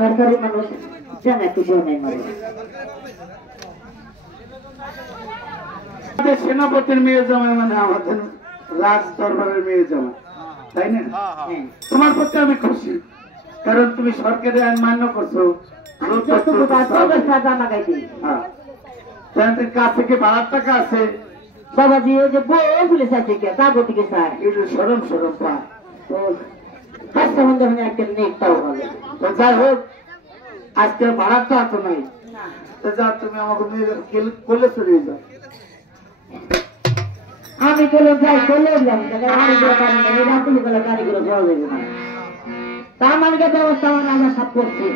সরকারি মানুষ জানে কিছু নেই মানে সেনাপতির মেয়ে জামাই মানে আমাদের রাজ দরবারের মেয়ে জামাই, তাই না? তোমার প্রতি আমি খুশি, কারণ তুমি সরকারি আইন মান্য করছো। কাছ থেকে ভাড়ার টাকা আছে বাবাজি, ওই যে বউ বলে চাইছে কাগজ থেকে চায় সরম সরম পা একটা নেটটাও ভালো। যাই হোক, আজকে ভাড়ার তো এত নাই, যা তুমি আমাকে করলে চলে যাও। আমি চলে যাই, চলে যাবো গাড়িগুলো যাওয়া যাবে না। তার মানে ব্যবস্থা আমার আমরা সব করছি।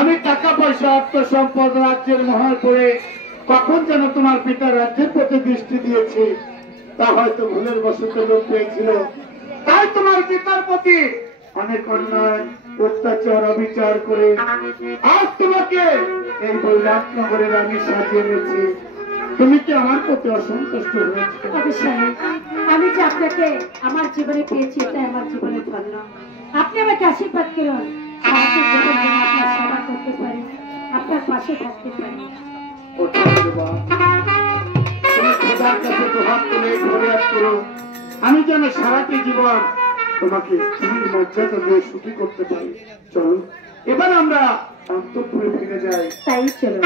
আমি টাকা পয়সা অর্থ সম্পদ রাজ্যের মহল করে কখন যেন তোমার পিতা রাজ্যের প্রতি দৃষ্টি দিয়েছি, তা হয়তো ভুলের বশত লোক পেয়েছিল, তাই তোমার পিতার প্রতি অনেক অন্যায় অত্যাচার অবিচার করে আজ তোমাকে এই বৈরাটনগরের আমি সাজিয়ে এনেছি। তুমি কি আমার প্রতি অসন্তুষ্ট হয়েছে? আমি যে আপনাকে আমার জীবনে পেয়েছি, এটাই আমার জীবনের ধন্য। আপনি আমাকে আশীর্বাদ করুন, আপনার সেবা করতে পারি, আপনার পাশে থাকতে পারি। আমি যেন সারাটি জীবন তোমাকে স্ত্রীর মর্যাদা দিয়ে সুখী করতে পারি। চলো এবার আমরা অন্তঃপুরে ফিরে যাই। তাই চলো।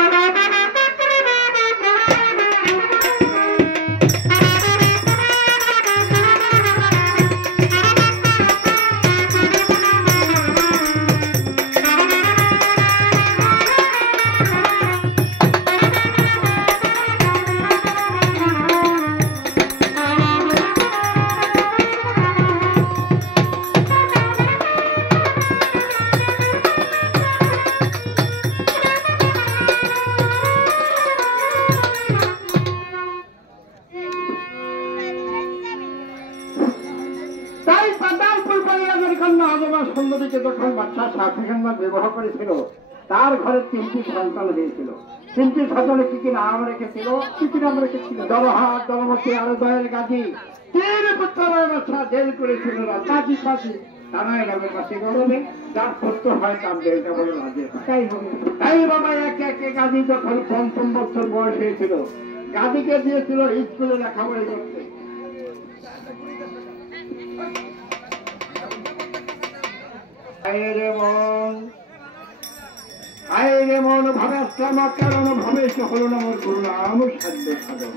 বিবাহ করেছিল, তার ঘরে 3টি সন্তান হয়েছিল। 3টি সন্তানে কি কি নাম রেখেছিল? কি কি নাম রেখেছিল? দলহাট, দলমতি, আরো দয়ের গাজী। 3 পুত্র বাচ্চা জেল করেছিল রাজি ফাঁসি তারাই নামের পাশে গরমে যার পুত্র হয় তার জেলটা বলে রাজে। তাই বাবা একে একে গাজী যখন 5ম বছর বয়স হয়েছিল, গাজীকে দিয়েছিল স্কুলে লেখাপড়া করতে। মন ভাবাশ্রম কারণ ভবেশ হল না মোর গুরু নাম সাধ্য সাধন।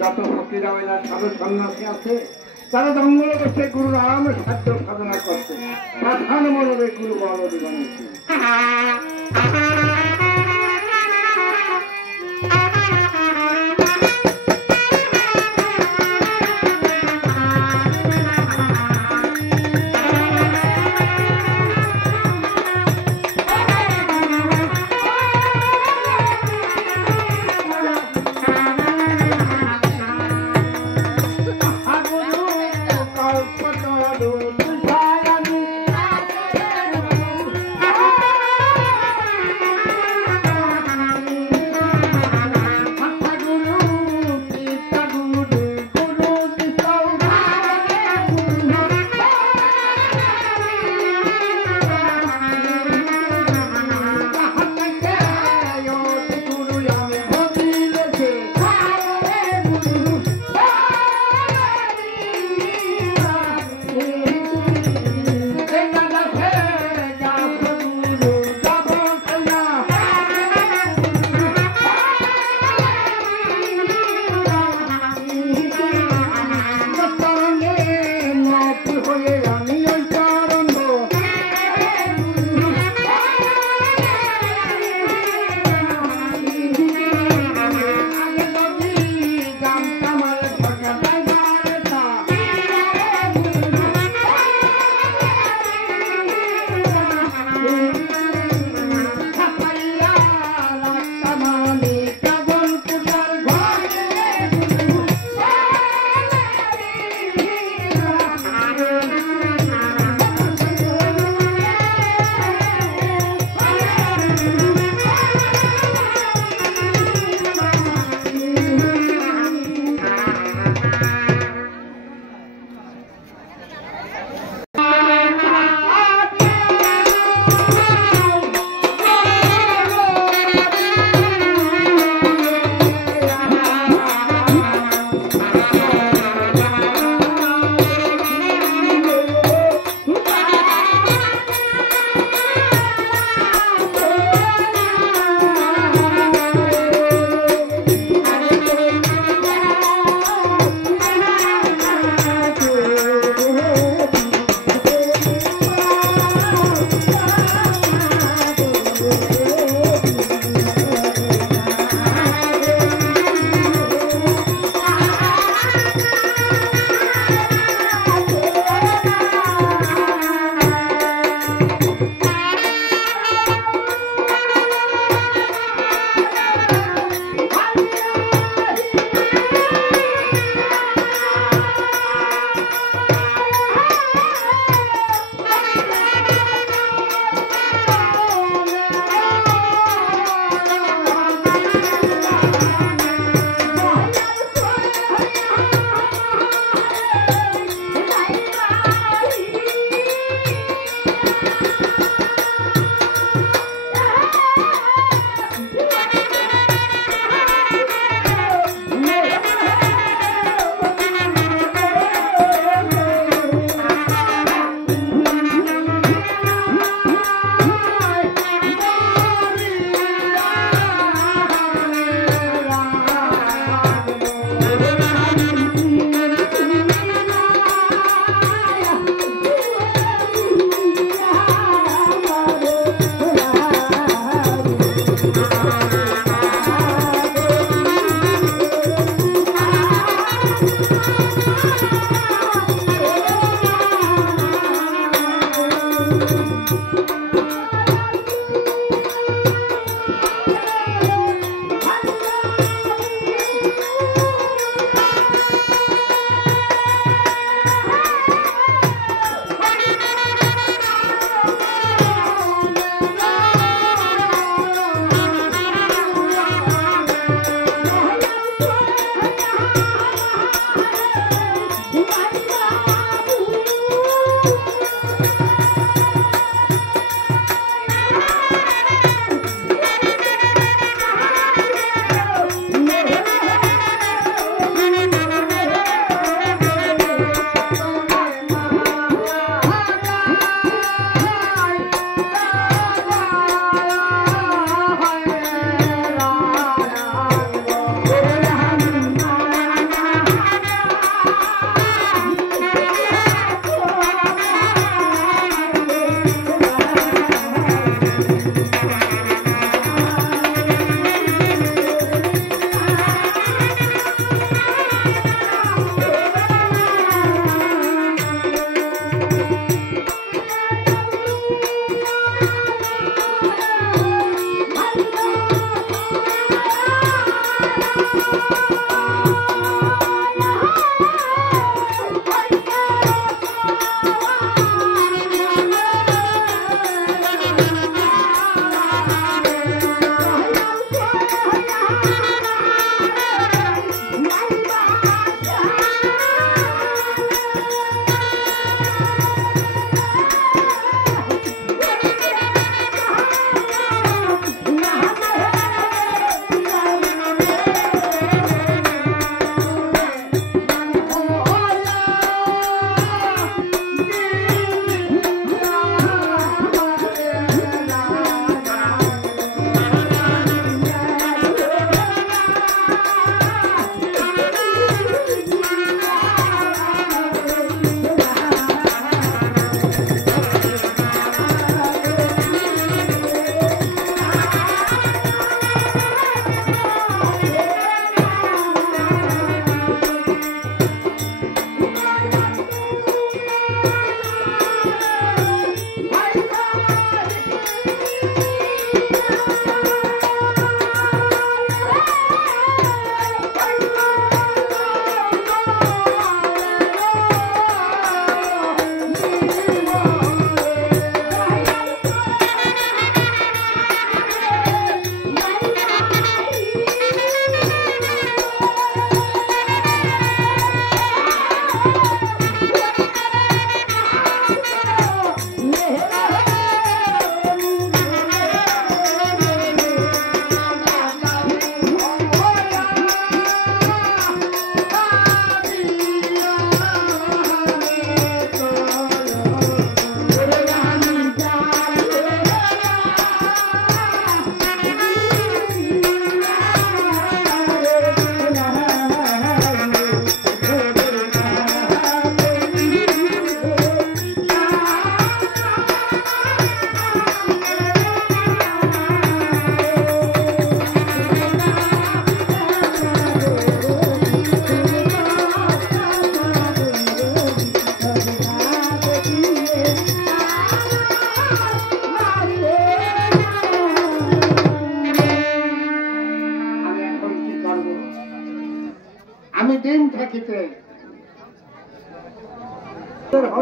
যত ফকিরা সাধু সন্ন্যাসী আছে তারা জঙ্গলে বসে গুরু নাম সাধ্য সাধনা করছে। প্রধান মনে গুরু বল দিবানিছে।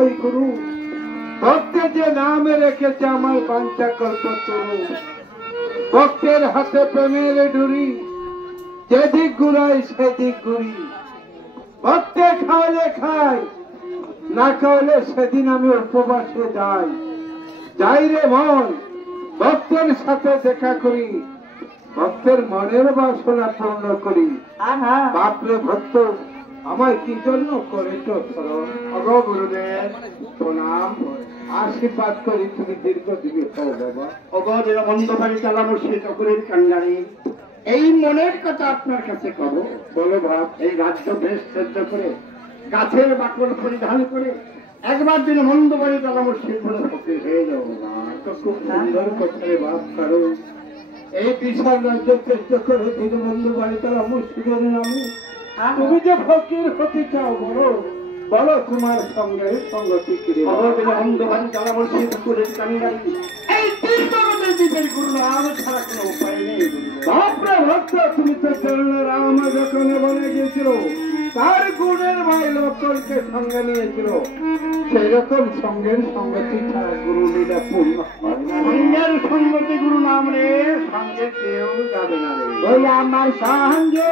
ওই গুরু ভক্তের যে নামে রেখেছে আমার বাঞ্ছা কল্প তরু। ভক্তের হাতে প্রেমের ডুরি, যেদিক ঘুরাই সেদিক ঘুরি। ভক্তে খাওয়ালে খাই, না খাওয়ালে সেদিন আমি উপবাসে যাই। যাই রে মন, ভক্তের সাথে দেখা করি, ভক্তের মনের বাসনা পূর্ণ করি। বাপরে ভক্ত, আমায় কি জন্য করেছ স্মরণ? অগো গুরুদেব প্রণাম, আশীর্বাদ করি তুমি দীর্ঘজীবী হও বাবা। অগো অন্ধকারী চালানো সে চক্রের কান্ডারি, এই মনের কথা আপনার কাছে কব। বলো ভাব, এই রাজ্য বেশ সেদ্ধ করে গাছের বাকল পরিধান করে একবার দিন মন্দ বাড়ি চালানো সে করে ফকির হয়ে যাবো না। তো খুব সুন্দর কথা রে বাপ, কারণ এই বিশাল রাজ্য চেষ্টা করে দীনবন্ধু বাড়ি তারা মুর্শিদের নামে তুমি যে ফকির হতে চাও, বলো বলো তোমার সঙ্গে সঙ্গতি করে অন্ধকার যারা মুর্শিদ করে কান্ডারি এই জীবের গুরু নাম ছাড়া কোনো উপায় নেই। বাপরে ভক্ত, তুমি তো চরণ রাম যখন বনে গিয়েছিল, তার গুণের ভাই লোককে সঙ্গে নিয়েছিল। সেই রকম সঙ্গের সঙ্গতি ছাড়া গুরু লীলা পূর্ণ হয় না। সঙ্গের সঙ্গতি গুরু নাম রে, সঙ্গে কেউ যাবে না রে। বলে আমার সঙ্গে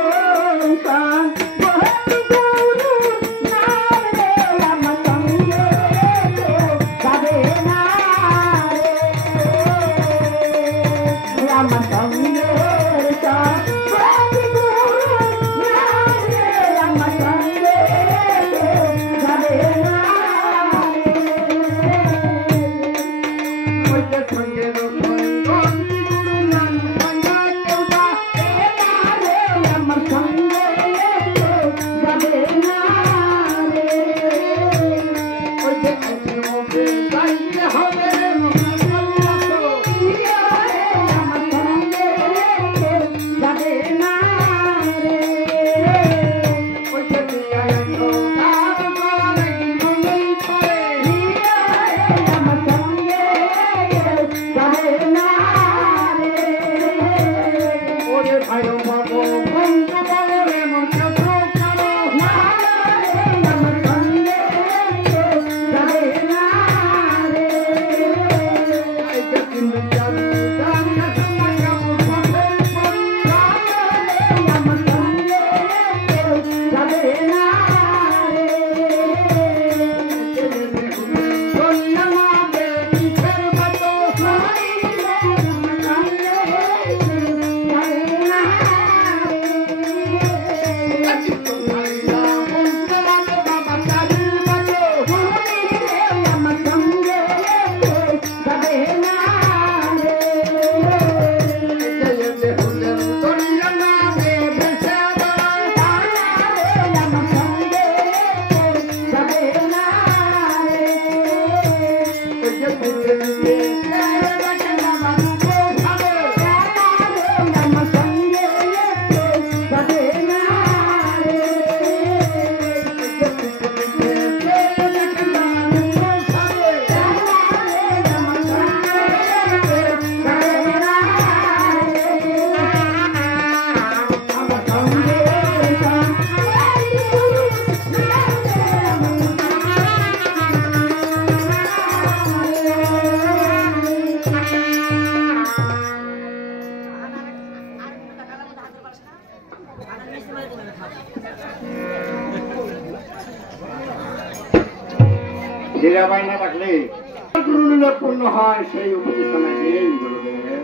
পূর্ণ হয় সেই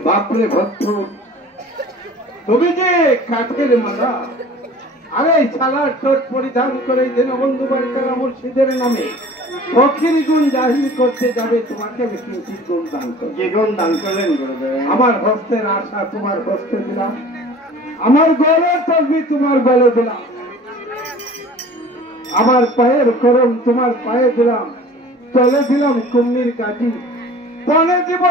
বাপরে ভক্ত, তুমি যে কাঠের মালা, আরে ছালার টোট পরিধান করে দীনবন্ধু বাড়ি তারা মুর্শিদের নামে ফকির গুণ জাহির করতে যাবে, তোমাকে আমি কিঞ্চিত গুণ দান করব। যে গুণ দান করলেন গুরুদেব? আমার হস্তের আশা তোমার হস্তে দিলাম, আমার গলের তসবি তোমার গলে দিলাম, আমার পায়ের করম তোমার পায়ে দিলাম, চলে দিলাম কুম্মির কাঠি, পনে দিব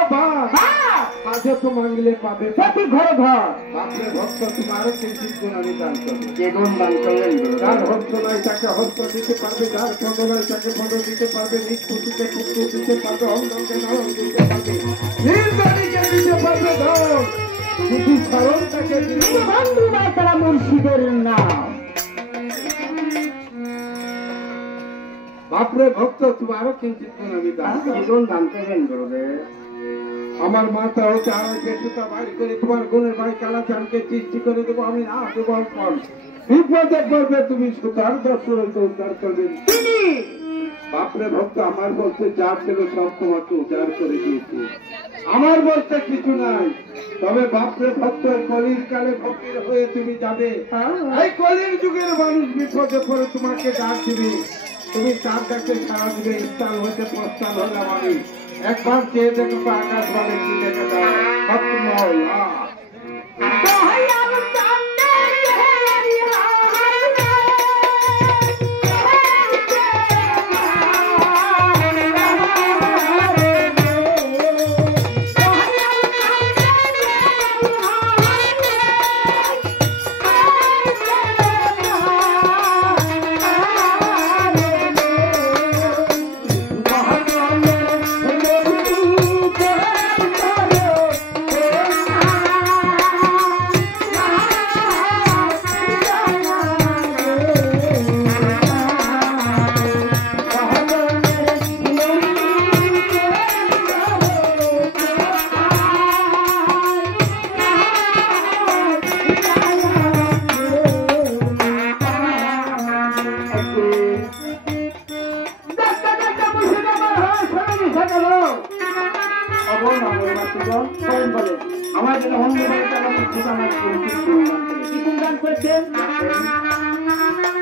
আজও তো মাঙ্গলে পাবে প্রতি ঘর ঘর। বাপরে ভক্ত, তোমারও কিঞ্চিত গুণ আমি দান করবো। যে গুণ দান করলেন? যার হস্ত নয় তাকে হস্ত দিতে পারবে, যার পদ নয় তাকে পদ দিতে পারবে, নিজ পুষিতে পুত্র দিতে পারবে, অন্ধকে নারণ দিতে পারবে, নির্দারিকে দিতে পারবে ধন, শুধু স্মরণ তাকে বন্ধু বা তারা মুর্শিদের নাম। বাপরে ভক্ত তুমি আরো কিঞ্চিত আমি দান দান করেন বলবে আমার মাথা হচ্ছে আরো সুতা বাইর করে তোমার গুণের ভাই কালা চানকে সৃষ্টি করে দেবো আমি না দেবো ফল বিপদে পড়বে তুমি সুতার দর্শন উদ্ধার করবে বাপরে ভক্ত আমার বলতে যা ছিল সব তোমাকে উদ্ধার করে দিয়েছি আমার বলতে কিছু নাই তবে বাপরে ভক্ত কলির কালে ফকির হয়ে তুমি যাবে এই কলির যুগের মানুষ বিপদে পড়ে তোমাকে ডাক দিবে তুমি তার কাছে সারা দিবে স্থান হতে প্রস্থান হলাম আমি একবার চেয়ে দেখো তো আকাশ বলে কি দেখে দাও ভক্তময় আমার যেটা অন্য বাড়িতে আমাকে কি গুণগান করেছেন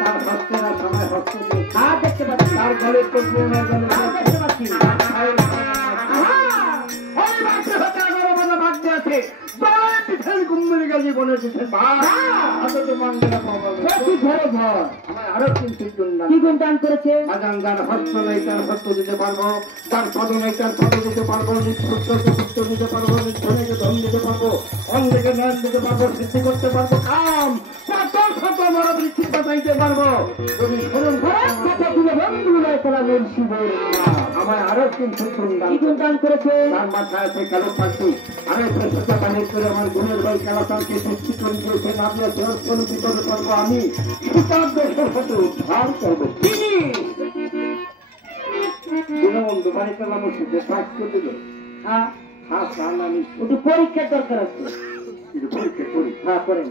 তার ভক্তরা সময় ভক্ত দেখতে পাচ্ছি তার ঘরে দেখতে পাচ্ছি কি গুণগান করেছে হস্ত নেই তার হস্ত দিতে পারবো তার পদ নেই তার পদ দিতে পারবো পুত্র দিতে পারবো ধনেকে ধন দিতে পারবো অন্ধকে নয়ন দিতে পারবো সৃষ্টি করতে পারবো কাম বৃষ্টি বাঁচাইতে পারবো তুমি আমার আরো কিন্তু গুণগান করেছে তার মাথায় আছে কালো পাখি আমি পানি করে আমার গুণের ভাই কালাতাকে সৃষ্টি করে দিয়েছেন আপনি বিপদে করবো আমি সুতার দেশের সাথে উদ্ধার করবো তিনি দীনবন্ধু বাড়িতে মানুষ যে কাজ করে দিল আমি পরীক্ষার দরকার আছে পরীক্ষা করি হ্যাঁ করেন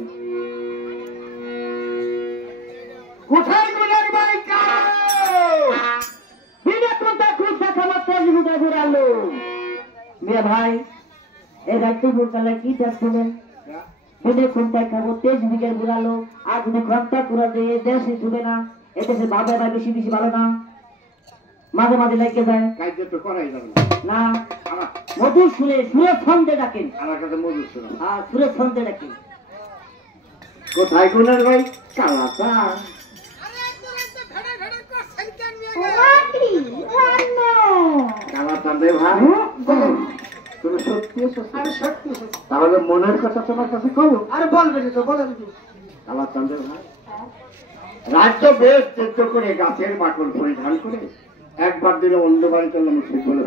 কোথায় গুণের ভাই মিয়া ভাই এই রাত্রে বোরকালে কি দেখছিলেন দিনে কোনটায় খাবো 23 বিঘের বুড়ালো আর যদি ঘন্টা পুরা দিয়ে দেশে ছুটে না এদেশে বাবা ভাই বেশি বেশি ভালো না মাঝে মাঝে লেগে যায় কাজ তো করাই যাবে না মধুর সুরে সুরে ছন্দে ডাকেন আমার কাছে মধুর সুর হ্যাঁ সুরে ছন্দে ডাকেন কোথায় গুণের ভাই কালাতা তাহলে মনের কথা তোমার কাছে কব আর বলবে তো বলেন আমার চন্দ্রের ভাই রাজ্য বেশ চেষ্টা করে গাছের বাকল পরিধান করে একবার দিলে অন্য বাড়ি চললাম ঠিক বলে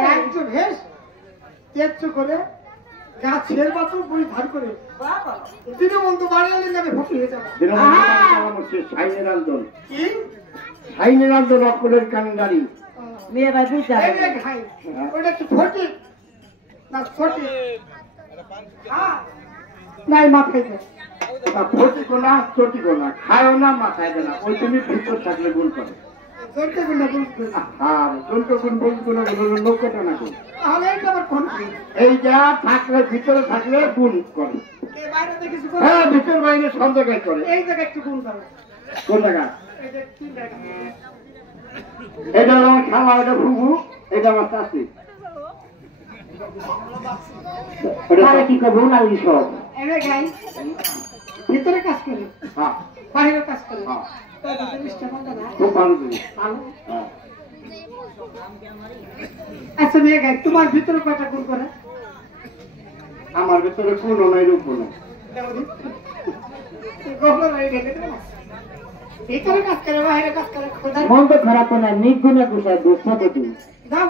রাজ্য বেশ চেষ্টা করে গাছের বাকল পরিধান করে দীনবন্ধু বাড়ালেন নামে ভর্তি হয়ে যাবে সাইনের আন্দোলন কি সাইনের আন্দোলন অকলের কান্ডারি মেয়ে ভাই বুঝতে ওটা কি ফটিক না ফটিক নাই মাথায় দেয় ফটিকও না চটিকও না খায়ও না মাথায় দেয় না ওই তুমি ভিতর থাকলে গুণ করে এইটা থাকলে ভিতরে থাকলে গুণ করে হ্যাঁ ভিতর বাইরে সব জায়গায় করে এই জায়গায় একটু গুণ করে কোন জায়গা এটা আমার খাওয়া এটা ফুফু এটা আমার চাষি কি করবো না সব ভিতরে কাজ করে হ্যাঁ বাইরে কাজ করে খুব ভালো আচ্ছা মেয়ে গাই তোমার ভিতরে কয়টা গুণ করে আমার ভিতরে কোন নাই রূপ নাই ভিতরে কাজ করে বাইরে কাজ করে মন তো খারাপ না নির্গুণে গুছায় বুঝতে পেটি দাও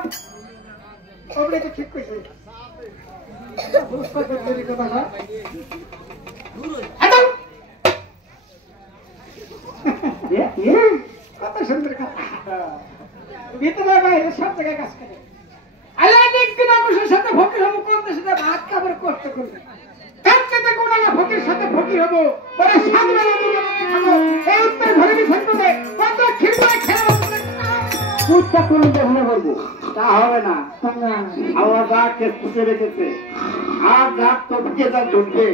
ওগুলো তো ঠিক কইছে বুঝতে পেটি কথা কত সুন্দর কথা। ভিতরে বাইরে সব জায়গায় কাজ করে। আল্লাহ একদিন মানুষের সাথে ফকির হবো, কোন দেশে ভাত খাবার কষ্ট করবে। তার চেয়ে কোন না ফকির সাথে ফকির হবো, পরে সাতবেলা দুটো খাবো। এই উত্তর ঘরে বিছান করে কত খিরমায় খেলা কুটটা করে দেখলে বলবো তা হবে না। আল্লাহ যাকে ফুটে রেখেছে আর যাক তো ঢুকে যা ঢুকবে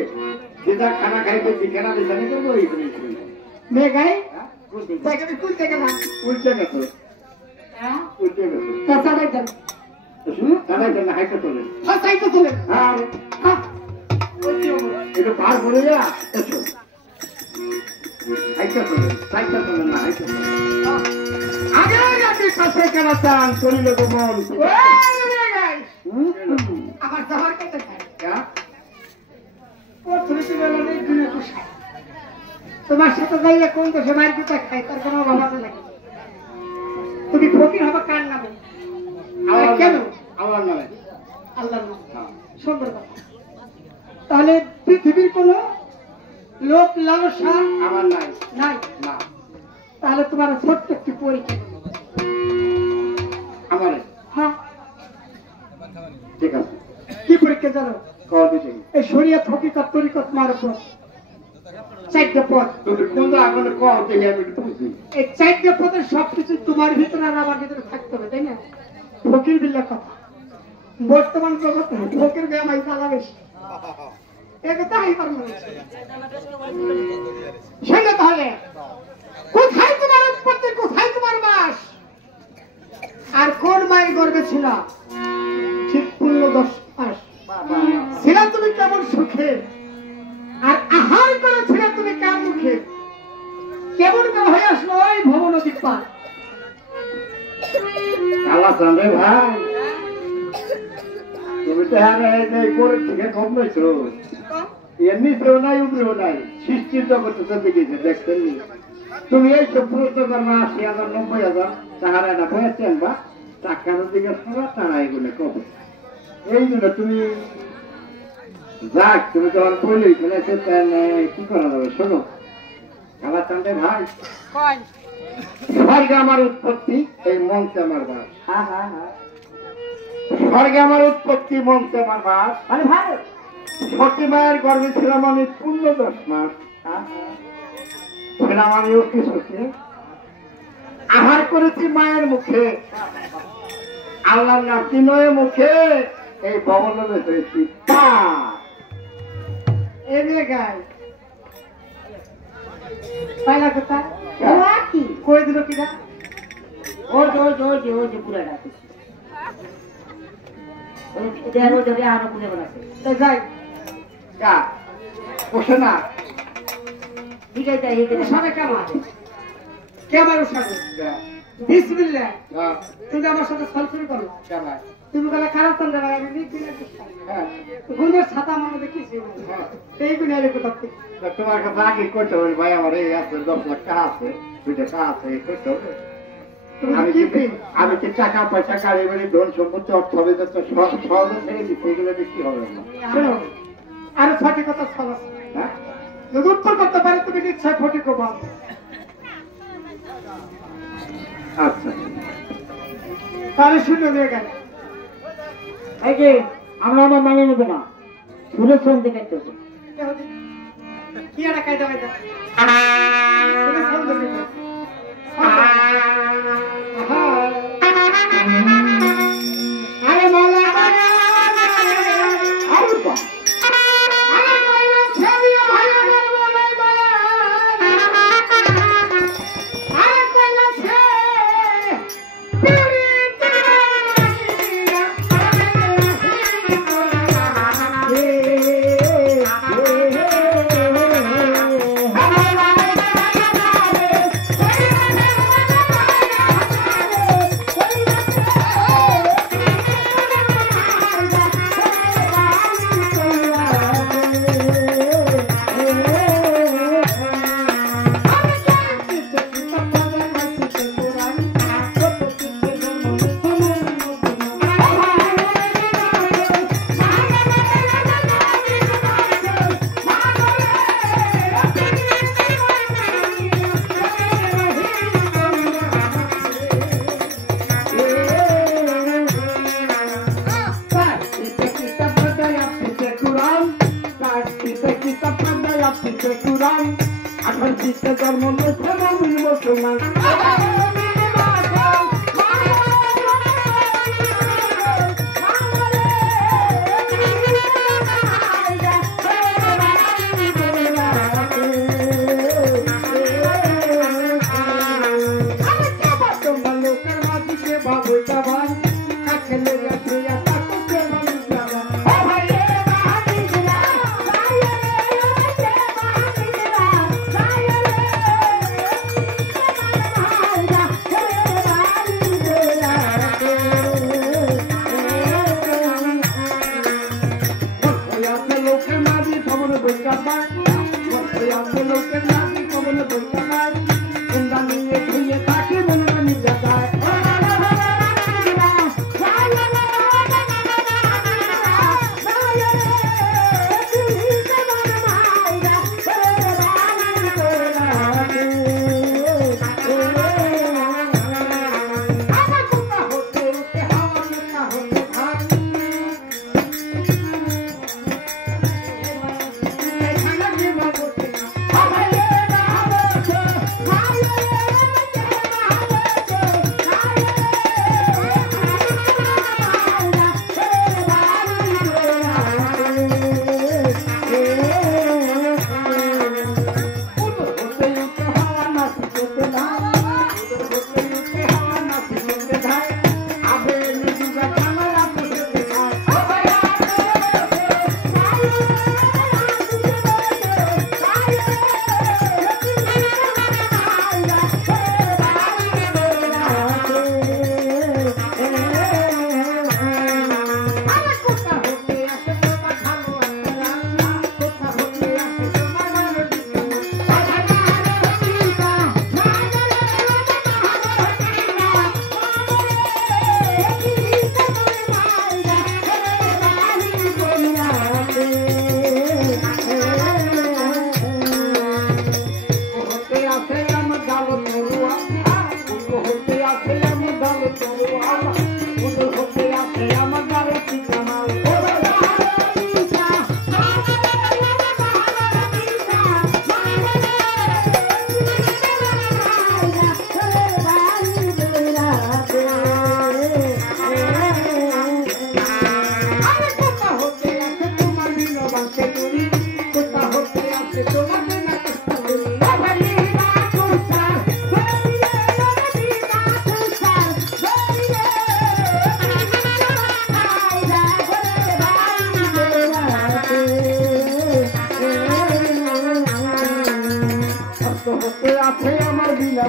যেটা খানা খাইতে ঠিকানা বিছানি করবো এই করে মেয়ে গাই তাকে কুলতে গেলাম। উল্টে গেছে উল্টে গেছে তাছাড়াই দেন তাদের জন্য হাইতে তোলে চাইতে তুলে আর এটা পার করে যা এসো হাইতে তোলে চাইতে তোলে না হাইতে তোলে আগে আপনি কাছে কেনা চান শরীরে গোমন আমার যাওয়ার কাছে খাই প্রথমে বেলা নেই দিনে পোষায়। তোমার সাথে যাইলে কোন দেশে মায়ের পিতা খায় তার কোনো অভাব আছে নাকি? তুমি ফকির হবে কার নামে? কেন? আমার নামে আল্লাহর নামে। সুন্দর কথা। তাহলে পৃথিবীর কোন লোক লালসা আমার নাই নাই? না। তাহলে তোমার ছোট্ট একটি পরীক্ষা আমার হ্যাঁ ঠিক আছে কি পরীক্ষা জানো? কদিন এই শরীয়ত হকিকত তরিকত মার উপর চারটে পদ। তুমি কোনটা এখন কদিন আমি একটু বুঝি এই চারটে পদের সবকিছু তোমার ভিতরে আর আমার ভিতরে থাকতে হবে, তাই না? ফকির বিল্লাহ কথা। বর্তমান জগতে ফকির বেমাই জ্বালা বেশি। একথা হাই পারল শোনো তাহলে, কোথায় তোমার উৎপত্তি, কোথায় তোমার বাস, আর কোন মায়ের গর্ভে ছিল? ঠিক 15-10 মাস ছিল তুমি কেমন সুখে, আর আহার করেছিল তুমি কার মুখে? কেমন করে হয়ে আসলো ওই ভব নদীর পার? আল্লাহ জানে ভাই তুমি তো হ্যাঁ এই করে থেকে কম নইছো এর নিচেও নাই উপরেও নাই সৃষ্টির জগতে চলতে গেছে দেখছেন নি? তুমি এই সব প্রশ্ন করবা 80,000 90,000 তাহারা না বয়াতে আনবা টাকার দিকে সরা তারা এগুলো কবে এই জন্য তুমি যাক তুমি যখন বলেই ফেলেছে কি করা যাবে শোনো আল্লাহ চান্দে ভাই স্বর্গে আমার উৎপত্তি, এই মঞ্চে আমার বাস। স্বর্গে আমার উৎপত্তি, মঞ্চে আমার বাস। আরে ভাই সতী মায়ের গর্ভে ছিলাম আমি 15-10 মাস। ছিলাম আমি অতি সুখে, আহার করেছি মায়ের মুখে, আল্লাহর নাতি নয় মুখে, এই ভবনে হয়েছি এনে গাই পাইলা কোথায়? কি কই দিল কিনা? ওই যে পুরা ডাকতেছি ওই ধরে আরো পুরে বানাচ্ছে যাই কা বসে না ঠিক আছে এই যে সাবে কেমন কেমন সাবে বিসমিল্লাহ। তুমি আমার সাথে সলসল করো, তুমি বলে খারাপ চলতে পারে আমি গুণের ছাতা আমার মধ্যে কিছু এই গুণের কোথাও তোমার কাছে আগে করতে হবে ভাই আমার এই আছে 10 লাখ টাকা আছে 2 টাকা আছে করতে হবে। আমি কি টাকা পয়সা গাড়ি বাড়ি ধন সম্পত্তি অর্থ হবে যত সহজে ছেড়ে দিচ্ছি এগুলো কি হবে না? আরো সঠিক কথা চলো হ্যাঁ যদি উত্তর করতে পারে তুমি নিশ্চয় ফটিক বল। আচ্ছা তাহলে শুনে নিয়ে গেল এই যে আমরা আমার মানে নেবো না সুরেশ ফোন দেখে কি একটা কায়দা কায়দা আরে মালা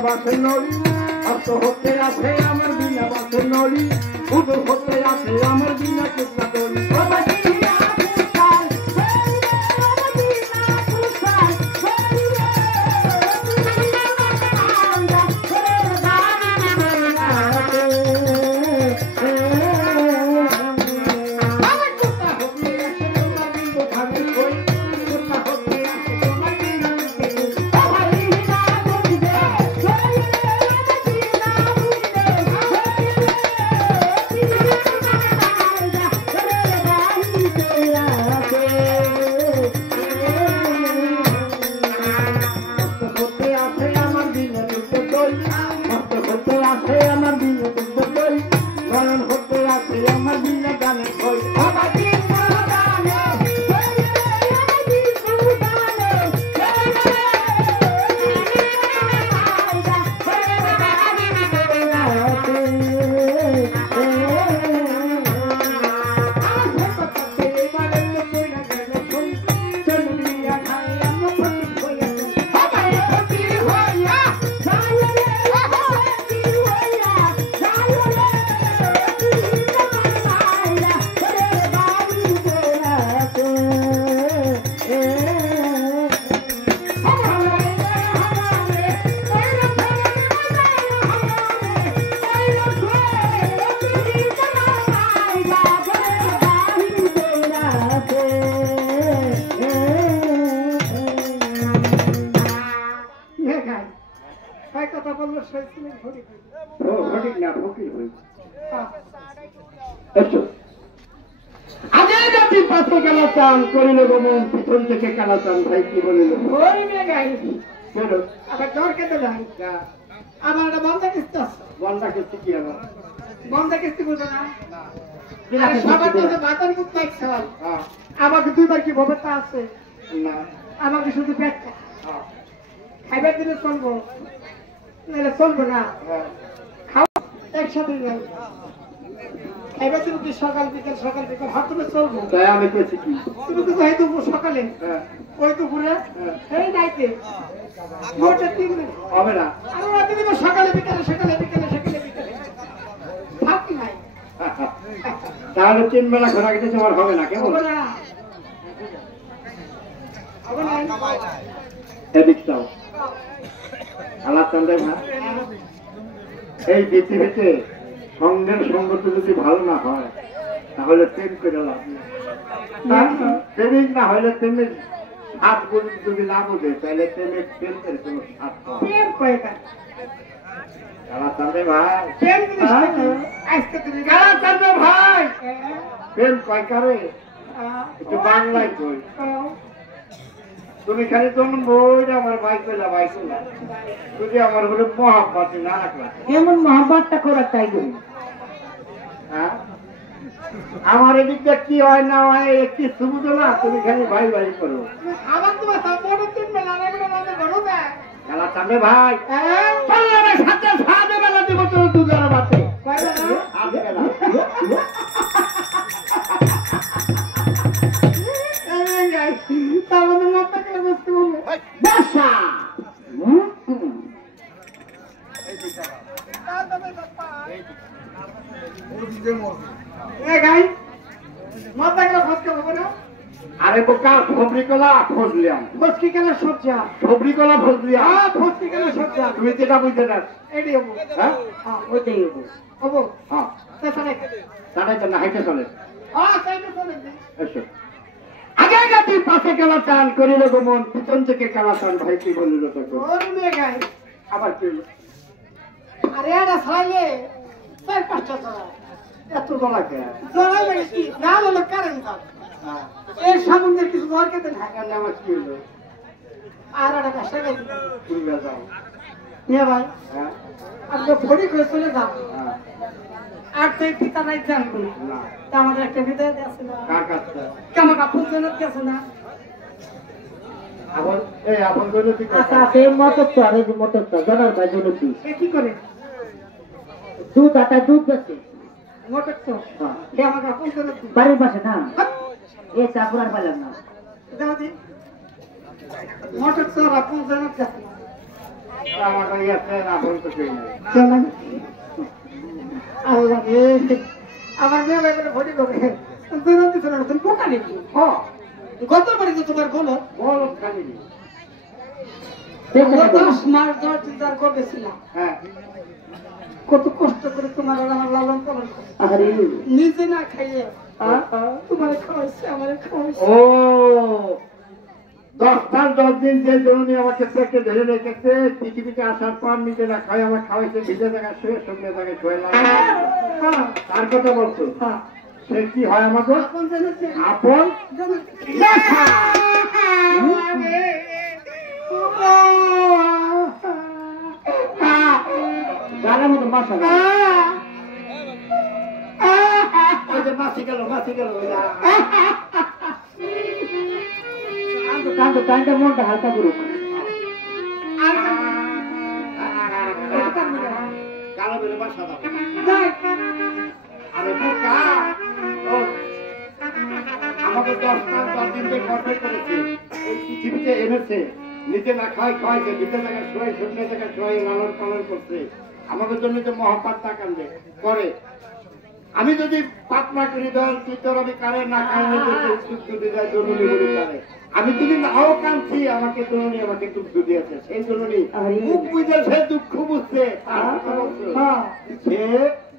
বাসের নড়ি আর তো হতে আছে আমার বিনা বাসের নড়ি উদর হতে আছে আমার বিনা কৃষ্ণা তরি করিলে মন পিছন থেকে কালাচান ভাই কি বলিল আবার জ্বর কেটে যায় আমার একটা বন্ধা কিস্তি আছে। বন্ধা কিস্তি কি হলো? বন্ধা কিস্তি বুঝো না? কি আরে রাখেন সবার কিস্তি কাছে করে? ভাতের মুখ লাগছে। হ্যাঁ, আমাকে দুইবার কি ভবেতা আছে? না, আমাকে শুধু পেট হ্যাঁ, খাইবার দিলে চলবো, নাহলে চলবো না। হ্যাঁ। খাও একসাথে যাই। খাইবার দিলে কি সকাল বিকেল হাত তুলে চলবো। তাই আমি পেয়েছি কি? তুমি তো যাই তো সকালে, হ্যাঁ, ওই তো ঘুরে, হ্যাঁ। এই নাইতে মোটে 3 দিন। হবে না। আর রাতে দিব সকালে বিকেলে ভাব কি নাই। তাহলে 3 বেলা ঘোরা গেছে তোমার হবে না কেমন? হবে না। হবে না। এদিক চাও। আল্লাহ চন্দ্র ভাই, এই পৃথিবীতে সঙ্গের সঙ্গত যদি ভালো না হয় তাহলে প্রেম করে লাভ নেই। প্রেমিক না হলে প্রেমের স্বাদ যদি না বোঝে তাহলে প্রেমের প্রেমের কোনো স্বাদ পাওয়া যায় না। প্রেম কয়টা? আল্লাহ চন্দ্র ভাই, প্রেম জিনিসটা কি? আজকে তুমি আল্লাহ চন্দ্র ভাই, প্রেম কয় কারে? একটু বাংলায় কই। তুমি খালি তখন বই আমার ভাই কইলা যদি আমার বলে মহাব্বত না রাখলা। এমন মহাব্বতটা করার তাই করি। হ্যাঁ? আমার এদিকটা কি হয় না হয় একটি সুবিধা না, তুমি খালি ভাই ভাই করো। আমার তোমার সাপোর্ট 3 বেলা লাগবে না করো না। খেলা চাবে ভাই, হ্যাঁ? চললে সাথে সাথে বেলা দিব তো দুজনের বাতে কয়টা না? সাথে বেলা। এই গাই, তাহলে মাথা করে বসতে বলবো। বাসা এই গাই, মাথা করে ফসকে হবে না? আরে বোকা, সবরি কলা ফজলিয়াম, ফসকি কেন সবজা? সবরি কলা ফজলিয়াম। ফসকি কেন সবজা? তুমি যেটা বুঝতে না, এডি হবো। হ্যাঁ ওইটাই হবো। হবো। হ্যাঁ, তাছাড়া তারাই তো না হাইটে চলে। তাইলে চলে না। এসো আগে গাতি পাশে খেলা চান করিল মন, পিছন থেকে খেলা চান ভাই কি বলিল তখন। ওর মেয়ে গাই। আবার কি হলো? আরে এটা ছাড়াইলে 4-5টা জড়া। এত দলাকে জড়া লাগে কি? নাম হলো কারেন্ট। এর সামনের কিছু দরকার নেই। আমার কি হলো? আর একটা কাজটা গাই দিলাম। তুমি যাও। নিয়ে ভাই, হ্যাঁ, আপনি ভরি করে চলে যান। হ্যাঁ, আর তো এই পিতা নাই জানবো না। না, তা আমাদের একটা বিদায় আছে না? কার কাছে? কেমন আপন জনত গেছে না? আপন এই আপন জন্য কি আচ্ছা কথা? সে মটর তো আর এই যে মটর তো জানার ভাই জলতি এ কি করে? দুধ আটা দুধ বেছে মোটর তো। সে আমাকে আপন জনত দিবে। বাড়ির পাশে না এ চাপুর আর পাইলাম না। যাও দি। মোটর তো আর আপন জনত গেছে না। আমার কাছে আছে না, আপন তো কেউ নেই। চলেন। আল্লাহ রে, আমার মেয়ে ভাই বলে ভরি করে জনত দিছে না, তুমি পোকা নাকি? হ্যাঁ, গতবারে তো তোমার বলো বল খালি। দেখে নেবো। 10 মাস 10 দিন তার করতেছিলাম। হ্যাঁ, কত কষ্ট করে তোমার আর আমার লালন পালন করে। আরে নিজে না খাইয়ে তোমার খাওয়াইছে, আমার খাওয়াইছে। ও 10 দিন যে জননী আমাকে পেটে ধরে রেখেছে, পৃথিবীতে আসার পর নিজে না খাই আমার খাওয়াইছে, ভিজে জায়গায় শুয়ে শুকনো জায়গায় শুয়ে হ্যাঁ, তার কথা বলছো। হ্যাঁ। সে কি হয় আমাকে আপন জনত দিছে। আপন জনত দেখা। গানের মতো বাসা না। ওই যে মাছি গেল কান্দো কান্দো মনটা হালকা করুক। কালো বেলে বাসা দাও। যাই। আরে বোকা, ও আমাকে 10 দিন যে কষ্ট করেছে, এই পৃথিবীতে এনেছে, নিজে না খাওয়াইছে, ভিতরে জায়গায় শোয়াই, শুকনো জায়গায় শোয়াই, লালন পালন করছে, আমাদের জন্য যে মহাপাত্তা কান্দে করে। আমি যদি পাপ না করি ধর তুই তোর আমি কারে না কারণে যদি যায় জরুরি বলি কারে, আমি যদি নাও কাঁদছি আমাকে জননী আমাকে দুঃখ দিয়েছে, সেই জননী মুখ বুঝে সে দুঃখ বুঝছে, তার কথা বলছো। সে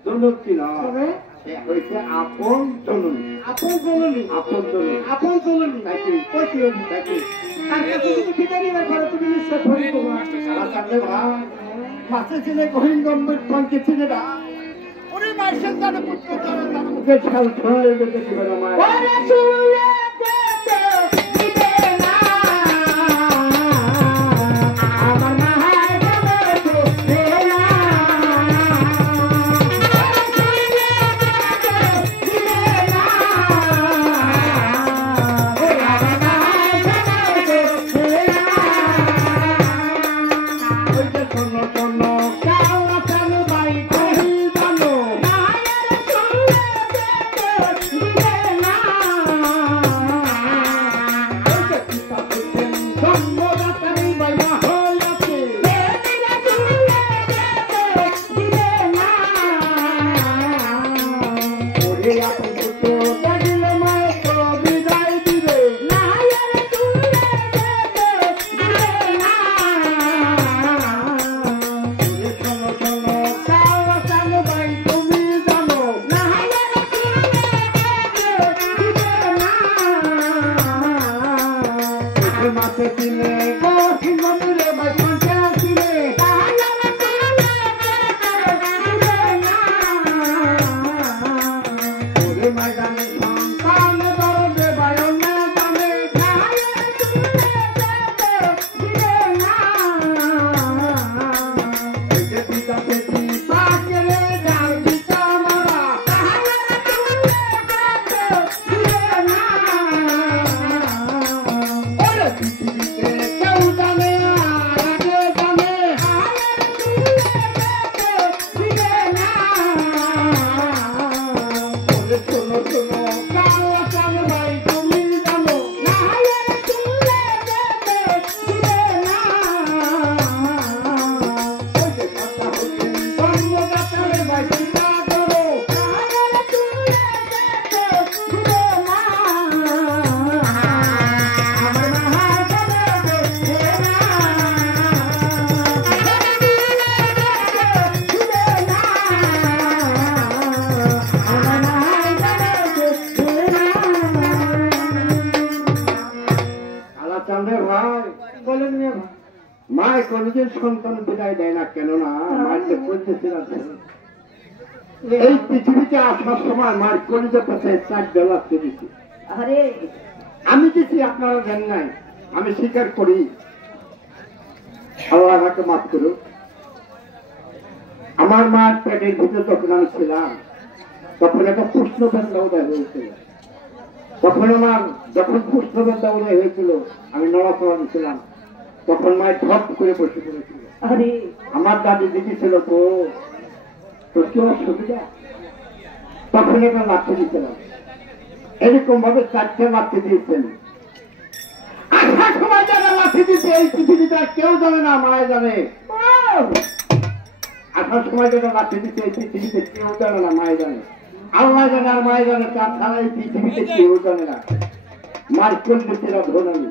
জননী নয়, সে হয়েছে আপন জননী। আপন জননী। আপন জননী। আপন জননী। তাকে কই কি হলো? তাকে তার কাছে যদি বিদায় নিবার পরে তুমি নিশ্চয় ভরি করবা। সারা চাঁদে ভাই মাসে ছেলে গহীন গম্ভীর পঞ্চে ছেলে না ওরে মাসের জানে পুত্র তারা তার মুখে ছাল ছড়াই বেঁচে দিবে না মায়ের। ওরে চুলে যেতে দিবে না, আমার মায়ের গলে তো বেলা কোনোদিন সন্তান বিদায় দেয় না, কেননা মায়ের করতেছিল। এই পৃথিবীতে আসার সময় মায়ের কলিজার কাছে 4 বেলা দিয়েছি। আরে আমি দিচ্ছি, আপনারা দেন নাই, আমি স্বীকার করি। আল্লাহ আমাকে মাফ করুন। আমার মার পেটের ভিতরে যখন আমি ছিলাম তখন একটা পুষ্ণবেদনা উদয় হয়েছিল। তখন আমার যখন পুষ্ণবেদনা উদয় হয়েছিল আমি নড়াচড়া দিয়েছিলাম, তখন মায়ের ধপ করে বসে পড়েছিল। আরে আমার দাদি দিদিছিল, তো তোর কি অসুবিধা? তখন একটা লাঠি দিয়েছিলাম, এরকম ভাবে 4টে লাঠি দিয়েছেন। আসার সময় যারা লাঠি দিতে এই পৃথিবীতে আর কেউ জানে না, মায় জানে। আসার সময় যারা লাঠি দিতে এই পৃথিবীতে কেউ জানে না, মায় জানে। আল্লাহ জানে আর মায় জানে, তার ছাড়া এই পৃথিবীতে কেউ জানে না। মার করলে সেরা ধন আমি।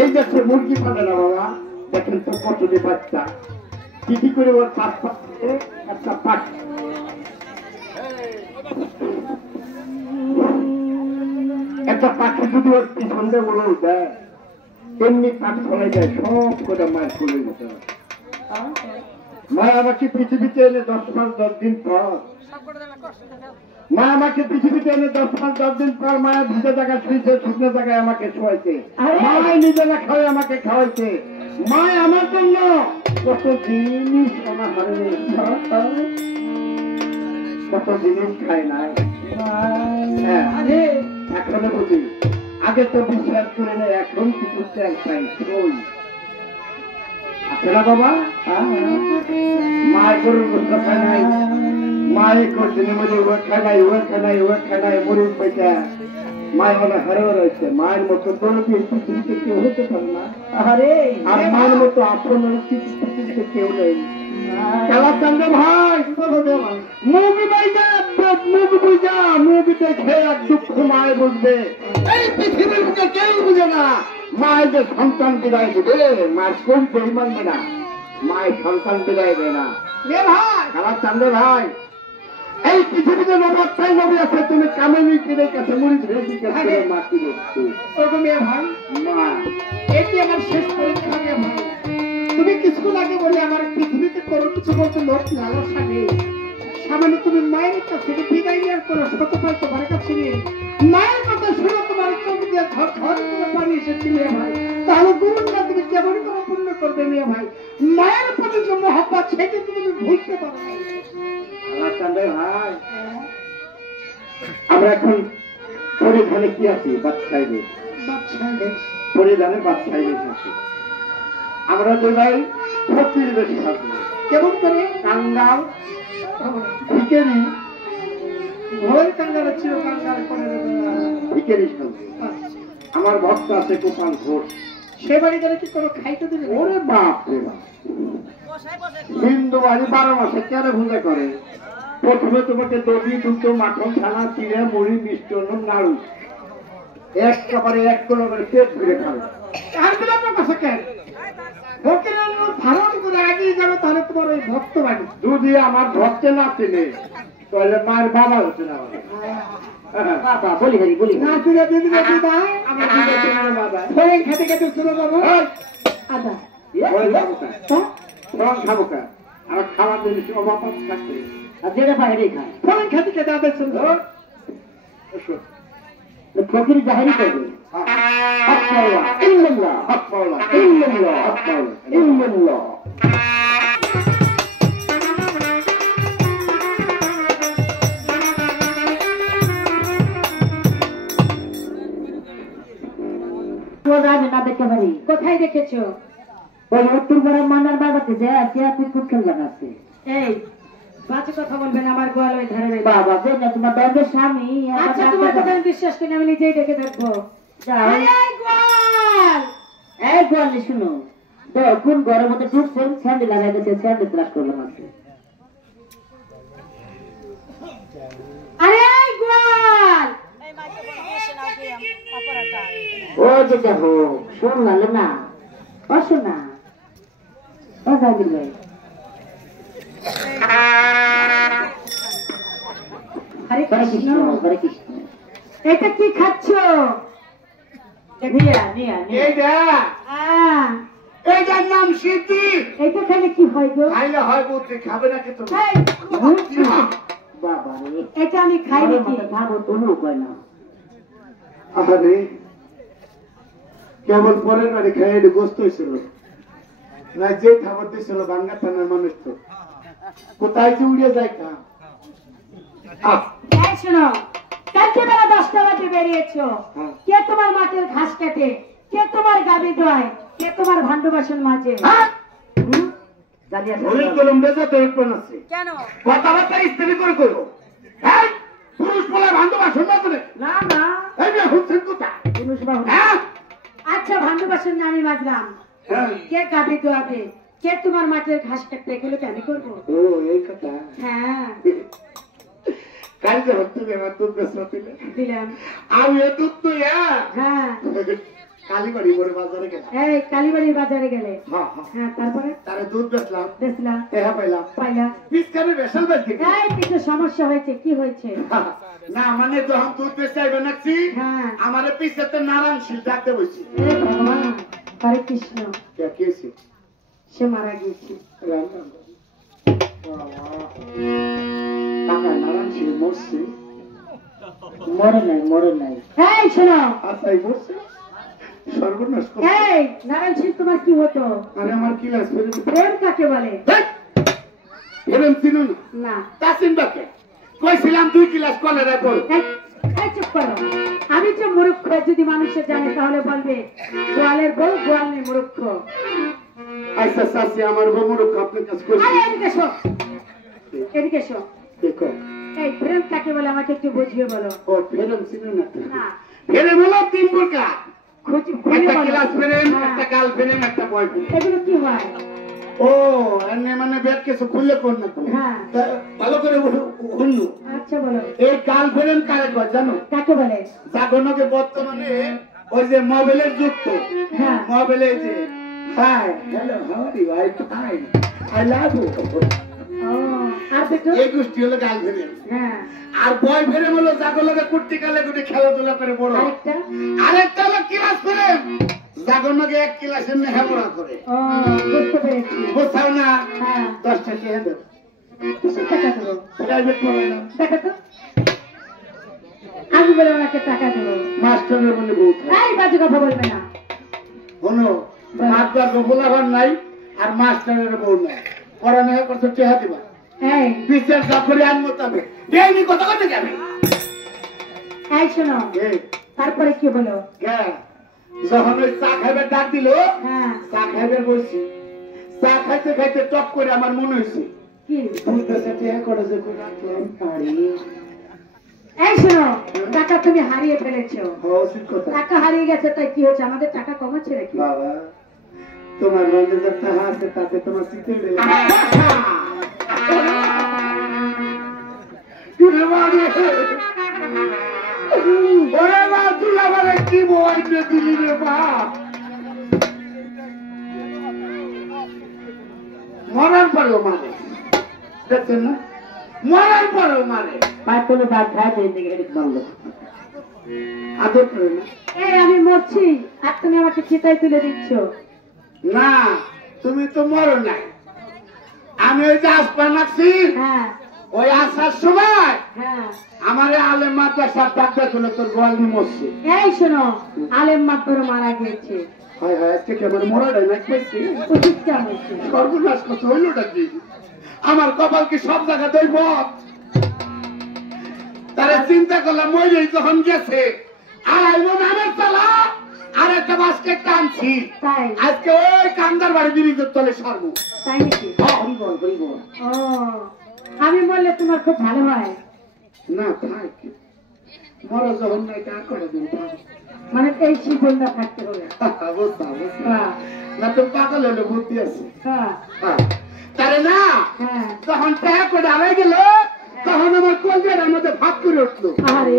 এই দেশে মুরগি পালে না বাবা, দেখেন তো কতটি বাচ্চা কি করে ওর পাশ পাচ্ছে একটা পাখ। একটা পাখি যদি ওর পিছনে উড়ে দেয় তেমনি পাখ ফলে যায়, সব করে মায়ের করে যেতে হবে। মা আমাকে পৃথিবীতে এনে 10 মাস 10 দিন পর, মা আমাকে পৃথিবীতে এনে 10 মাস 10 দিন পর মায়ের ভিজে জায়গায় শুয়েছে, শুকনো জায়গায় আমাকে শোয়াইছে। মায় নিজেরা খাওয়াই আমাকে খাওয়াইছে। মায় আমার জন্য কত জিনিস আমার হারে, কত জিনিস খায় নাই। হ্যাঁ, এখনো বুঝি। আগে তো বিশ্বাস করে নেই, এখন কিছু চ্যাং খাই আছে না বাবা? মায়ের গরুর গোস্ত খায় নাই, মায়ের করদিনের মধ্যে ও খায় নাই, ও খায় নাই, ও খায় নাই, মরুর পয়সা মায়ের মনে হারেও রয়েছে। মায়ের মতো দরদি পৃথিবীতে কেউ হতে পারে না। আরে আর মায়ের মতো আপন পৃথিবীতে কেউ নেই। কালাচান্দ্র ভাই, মুভি বাইজা, মুভি বুঝা, মুভি দেখে আর দুঃখ মায় বুঝবে। এই পৃথিবীর বুকে কেউ বুঝে না মায়ের যে সন্তান বিদায় দেবে, মায়ের কোন বেইমানবে না, মায়ের সন্তান বিদায় দেয় না। কালাচান্দ্র ভাই, এই পৃথিবীতে নবত্রাই নবী আছে, তুমি কামিনী পীরের কাছে মুড়ি ধরে দিকে মাটি দেখছো। ভাই মা এটি আমার শেষ পরীক্ষা নিয়ে ভাই। তুমি কিছুক্ষণ আগে বলে আমার পৃথিবীতে কোনো কিছু বলতে লোক লালসা নেই। সামান্য তুমি মায়ের কাছ থেকে বিদায় নেওয়ার কোনো সততাই তোমার কাছে নেই। মায়ের কথা শুনে তোমার চোখ দিয়ে ঝড় করে পানি এসেছে মেয়ে ভাই। তাহলে গুরুটা তুমি কেমন করে পূর্ণ করবে মেয়ে ভাই? মায়ের প্রতি যে মহব্বত সেটি তুমি ভুলতে পারো না। কালাচান্দ্র ভাই, আমরা এখন পরিধানে কি আছি? বাচ্চাই দেশ, পরিধানে বাচ্চাই দেশ আছি। আমরা দুই ভাই ফকির বেশি থাকবো। কেমন করে? কাঙ্গাল ভিকেরি, ঘরের কাঙ্গালের ছিল কাঙ্গাল করে ভিকেরি থাকবো। আমার ভক্ত আছে গোপাল ঘোষ, সে বাড়ি গেলে কি কোনো খাইতে দেবে? ওরে বাপ রে বাপ, বিন্দু বাড়ি 12 মাসে কেন ভুজা করে। প্রথমে তোমাকে দধি, দুধ, মাখন, ছানা, চিড়ে, মুড়ি, মিষ্টান্ন, নাড়ু একেবারে এক করে পেট ভরে খাবে। আর বিলম্ব কথা কেন? ভক্তের ধারণ করে আগিয়ে যাবে, তাহলে তোমার ওই ভক্ত বাড়ি। যদি আমার ভক্তে না চেনে তাহলে মায়ের বাবা হচ্ছে না। বাবা বলি হরি বলি না চিনে দিদি না দিদা আমার দিদা চেনে না বাবা। ফোন খেতে খেতে শুনো বাবা। আদা ফল খাবো কা, আমার খাওয়ার জিনিস অভাব থাকবে। আর যেটা বাইরে খায় ফোন খেতে খেতে আদা শুনবো। ফকির জাহেরি করবে। হক পাওয়া ইল্লাল্লাহ, হক পাওয়া ইল্লাল্লাহ, হক পাওয়া ইল্লাল্লাহ। কোথায় দেখেছো? ওই উত্তর পাড়ার মান্নার বাবাতে যে আছে আপনি ফুটকেল বানাচ্ছে। এই বাজে কথা বলবেন, আমার গোয়াল ওই ধারে নেই। বাবা যে না তোমার দণ্ডের স্বামী। আচ্ছা তোমার কথা আমি বিশ্বাস করি, আমি নিজেই দেখে দেখবো। এই গোয়াল শুনো তো, কোন ঘরের মধ্যে ঢুকছেন, স্যান্ডেল লাগাই গেছে, স্যান্ডেল ক্লাস করলাম আছে। আরে গোয়াল ও যে দেখো শুনলাম না, ও শোনা ও জাগির ভাই। হরে কৃষ্ণ, হরে কৃষ্ণ। এটা কি খাচ্ছ? এটার নাম সিদ্ধি। এইটা খাইলে কি হয় গো? খাইলে হয় বুদ্ধি, খাবে নাকি তুমি? এই, বাবা রে, এটা আমি খাই নাকি? খাবো তবুও কয় না। আরে কেবল পরের বাড়ি খাই এটা গোস্ত হয়েছিল না, যে খাবার দিয়েছিল বাঙ্গা থানার মানুষ তো কোথায় যে উড়িয়ে যায় খা। এই শোনো, কালকে বেলা 10টা বাজে বেরিয়েছো। হ্যাঁ। কে তোমার মাঠের ঘাস কাটে? কে তোমার গাবি ধোয়? কে তোমার ভান্ড বাসন মাজে? ভুলের কলম বেজা তো একটু আছে কেন? কথাবার্তা স্ত্রী করে করো। হ্যাঁ, পুরুষ বলে ভান্ড বাসন না করে না না, এই মেয়ে হচ্ছেন কোথায়? পুরুষ বাবু। হ্যাঁ আচ্ছা, ভান্ড বাসন আমি মাজলাম, হ্যাঁ। কে গাবি ধোয়াবে? কে তোমার মাঠের ঘাস কাটতে? এগুলো কি আমি করবো? ও এই কথা। হ্যাঁ, কাল যে হচ্ছে আমার দুধ বেসরা দিলে দিলাম। আমি এ দুধ তো হ্যাঁ, কালীবাড়ি বলে বাজারে গেলাম। এই কালীবাড়ির বাজারে গেলে? হ্যাঁ হ্যাঁ, হ্যাঁ, তারপরে তারে দুধ বেচলাম, দেখলাম, টেহা পাইলাম, পাইলা। পিসকারে বেসাল বেচি। এই কিছু সমস্যা হয়েছে, কি হয়েছে? না মানে যখন দুধ বেচতে আইবে নাকছি হ্যাঁ। আমার পিছাতে নারায়ণ শিল ডাকতে বসছি। হে ভগবান, হরে কৃষ্ণ, কেছি সে মারা গিয়েছে। টাকা নারায়ণ শিল মরছে। মরে নাই, মরে নাই। এই শোনো, আচ্ছাই মরছে, সর্বনাশ করছে। এই নারায়ণ সিং তোমার কি হতো? আরে আমার ক্লাস প্রেম কাকে বলে? এরম ছিল না না। তাসিন বাকে কইছিলাম 2 ক্লাস কলেরা পড়। এই, এই চুপ করো। আমি যে মূর্খ যদি মানুষে জানে তাহলে বলবে গোয়ালের বউ গোয়াল নেই, মূর্খ। আচ্ছা সাসি আমার বমুরক আপনার কাছে কইছি। আরে এদিকে এসো, এদিকে এসো। দেখো এই প্রেম কাকে বলে আমাকে একটু বুঝিয়ে বলো। ও ফেরম ছিল না। না, ফেরে হলো 3 প্রকার। খুলে একটা বলো। ক্লাস ফেরেন, হ্যাঁ। একটা গার্ল ফেরেন, একটা বয় ফেরেন। এগুলো কি হয়? ও এনে মানে ব্যাগ কিছু খুললে কোন না কোন। হ্যাঁ। ভালো করে শুনু। আচ্ছা বলো, এই গার্ল ফেরেন কারে কয় জানো? কাকে বলে? জাগনকে বর্তমানে ওই যে মোবাইলের যুগ তো। হ্যাঁ। মোবাইলে যে hi hello how are you I fine I love you. ও, আর দুটো? এই গোষ্ঠী হলো গার্ল ফেরেন। হ্যাঁ। আর বয় ফেরেন হলো জাগনকে কুর্তি কালে কুটি খেলাধুলা করে বড়। আরেকটা? আরেকটা হলো ক্লাস ফেরেন, জাগনকে 1 ক্লাসের নেহাপড়া করে। ও, বুঝতে পেরেছি। বুঝছাও না? হ্যাঁ। 10 টাকা দেব। কিসের টাকা দেবো? প্রাইভেট পড়ালাম। টাকা তো আমি বলে ওনাকে টাকা দেবো। মাস্টারের বলে বউ। এই বাজে কথা বলবে না। শোনো, মাস্টার গোলাবার নাই আর মাস্টারের বউ নাই। পড়ালেখা করতে টেহা দিবা। এই, বিচার চাকরি আন মোতাবেক। এই কথা কথা যাবে। এই শোনো, এই তারপরে কি হলো? কে যখন ওই চা খাইবে ডাক দিল, হ্যাঁ। চা খাইবে বলছি। চা খাইতে খাইতে টপ করে আমার মনে হয়েছে কি? বুঝতেছে টেহা করে যে কোন রাখলাম পারি। এই শোনো, টাকা তুমি হারিয়ে ফেলেছো। উচিত কথা। টাকা হারিয়ে গেছে তাই কি হচ্ছে? আমাদের টাকা কমাচ্ছে নাকি? বাবা তোমার মধ্যে যে টাকা আছে তাতে তোমার চিঠি দিলে কি বই দিলি রে বাপ। মরার পরেও মানে দেখছেন না, মরার পরেও মানে পায়ে তুলে দাঁত খায় তো এদিকে এদিক মারলো। আদর করে না। এই আমি মরছি আর তুমি আমাকে চিতায় তুলে দিচ্ছ। না তুমি তো মরো নাই, আমি ওই যে আসপা নাকছি, হ্যাঁ। ওই আসার সময় হ্যাঁ। আমার আলেম মাদ্রাসার ডাক্তার ছিল তোর গোয়ালি মরছে। এই শোনো, আলেম মাত্র মারা গিয়েছে। হায় হায় আজকে কেমন মরাটাই না পেয়েছি। উচিত কেমন হয়েছে? সর্বনাশ করতে হইলটা কি? আমার কপাল কি সব জায়গা দইব? তারা চিন্তা করলাম মরেই যখন গেছে আর আইব না আমার চালা আর একটা বাসকে টানছি। তাই? আজকে ওই কান্দার বাড়ি বিরিজের তলে সারবো। তাই নাকি? হরিবল হরিবল। ও, আমি বললে তোমার খুব ভালো হয়। না থাক, মরা যখন নাই তা করে দিন। মানে এই জীবনটা থাকতে হবে। হ্যাঁ। না তো পাগল হলে বুদ্ধি আছে। হ্যাঁ। তারে না হ্যাঁ। তখন ট্যাগ করে আড়াই গেল, তখন আমার কলজার মধ্যে ভাত করে উঠলো। আরে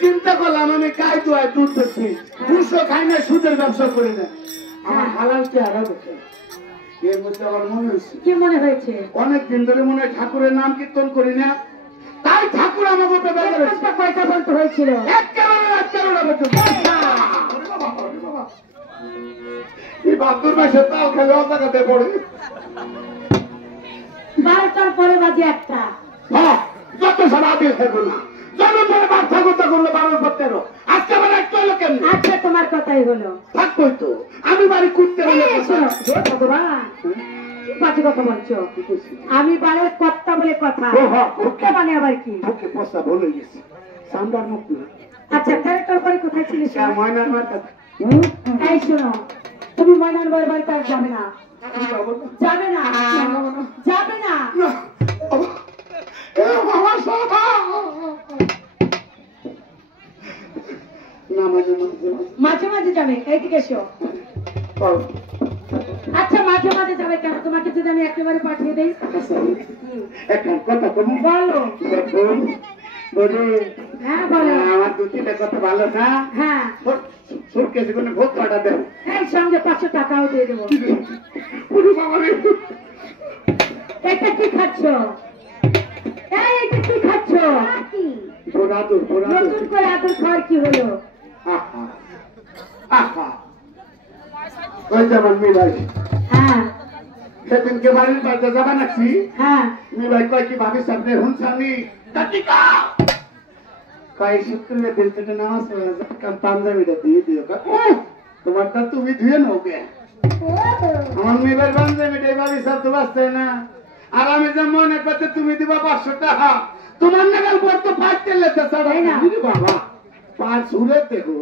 চিন্তা করলাম আমি গাই দোয়ায় দুধ দিচ্ছি, দুশো খাই না, সুদের ব্যবসা করি না, আমার হালাল চেহারা বসে। এর মধ্যে আমার মনে হয়েছে কি মনে হয়েছে? অনেকদিন ধরে মনে হয় ঠাকুরের নাম কীর্তন করি না, তাই ঠাকুর আমাকে উপরে বেজার হয়েছে। কয়টা বলতে হয়েছিল? একেবারে রাত 13টা পর্যন্ত। এই বাহাত্তর মাসে তাল খেলে অজাগাতে পড়ে। 12টার পরে বাজে 1টা। হ্যাঁ, যত সব আবির থাকো না, যেমন করে বাপ ঠাকুরটা করলো 12-13, আজকে আবার একটা হলো কেমন? আচ্ছা তোমার কথাই হলো। থাকবোই তো, আমি বাড়ি করতে হলে শোনো, হে ভগবান, কি বাজে কথা বলছো? আমি বাড়ির কর্তা বলে কথা। ও হ্যাঁ, মুখে মানে আবার কি? মুখে পচা বলে গেছে, সামদার মুখ না। আচ্ছা 13টার পরে কোথায় ছিলিস? ময়নার মার কাছে। এই শোনো, তুমি ময়নার বাড়িতে আর যাবে না। যাবে না, যাবে না। মাঝে মাঝে যাবে, এইদিকে এসো। আচ্ছা মাঝে মাঝে যাবে কেন? তোমাকে যদি আমি একেবারে পাঠিয়ে দিই? একটা কথা তুমি বলো। হ্যাঁ বলো। আমার 2-3টা কথা ভালো না। হ্যাঁ, সুটকেসে কোনো ভোট পাঠা দেব। এই সঙ্গে 500 টাকাও দিয়ে দেবো। এটা কি খাচ্ছ? এইটা কি খাচ্ছ? নতুন করে আদর খাওয়ার কি হলো? ওই যেমন মিলাই হ্যাঁ সেদিনকে বাড়ির বাড়িতে যাবা নাকি? হ্যাঁ, মিলাই কয় কি ভাবি সামনে হুনসানি কয় শুক্রবার দিন থেকে নামাজ পড়ে পাঞ্জাবিটা দিয়ে দিও। তোমারটা তুমি ধুয়ে নাও কে? আমার মেয়ের পাঞ্জাবিটাই ভাবি সাহেব তো বাঁচতে না। আর আমি যে মনে করতে তুমি দিবা 500 টাকা, তোমার নাগাল পর তো ফাটতে লেতে চাই না বাবা। 5 ছুড়ে দেখো,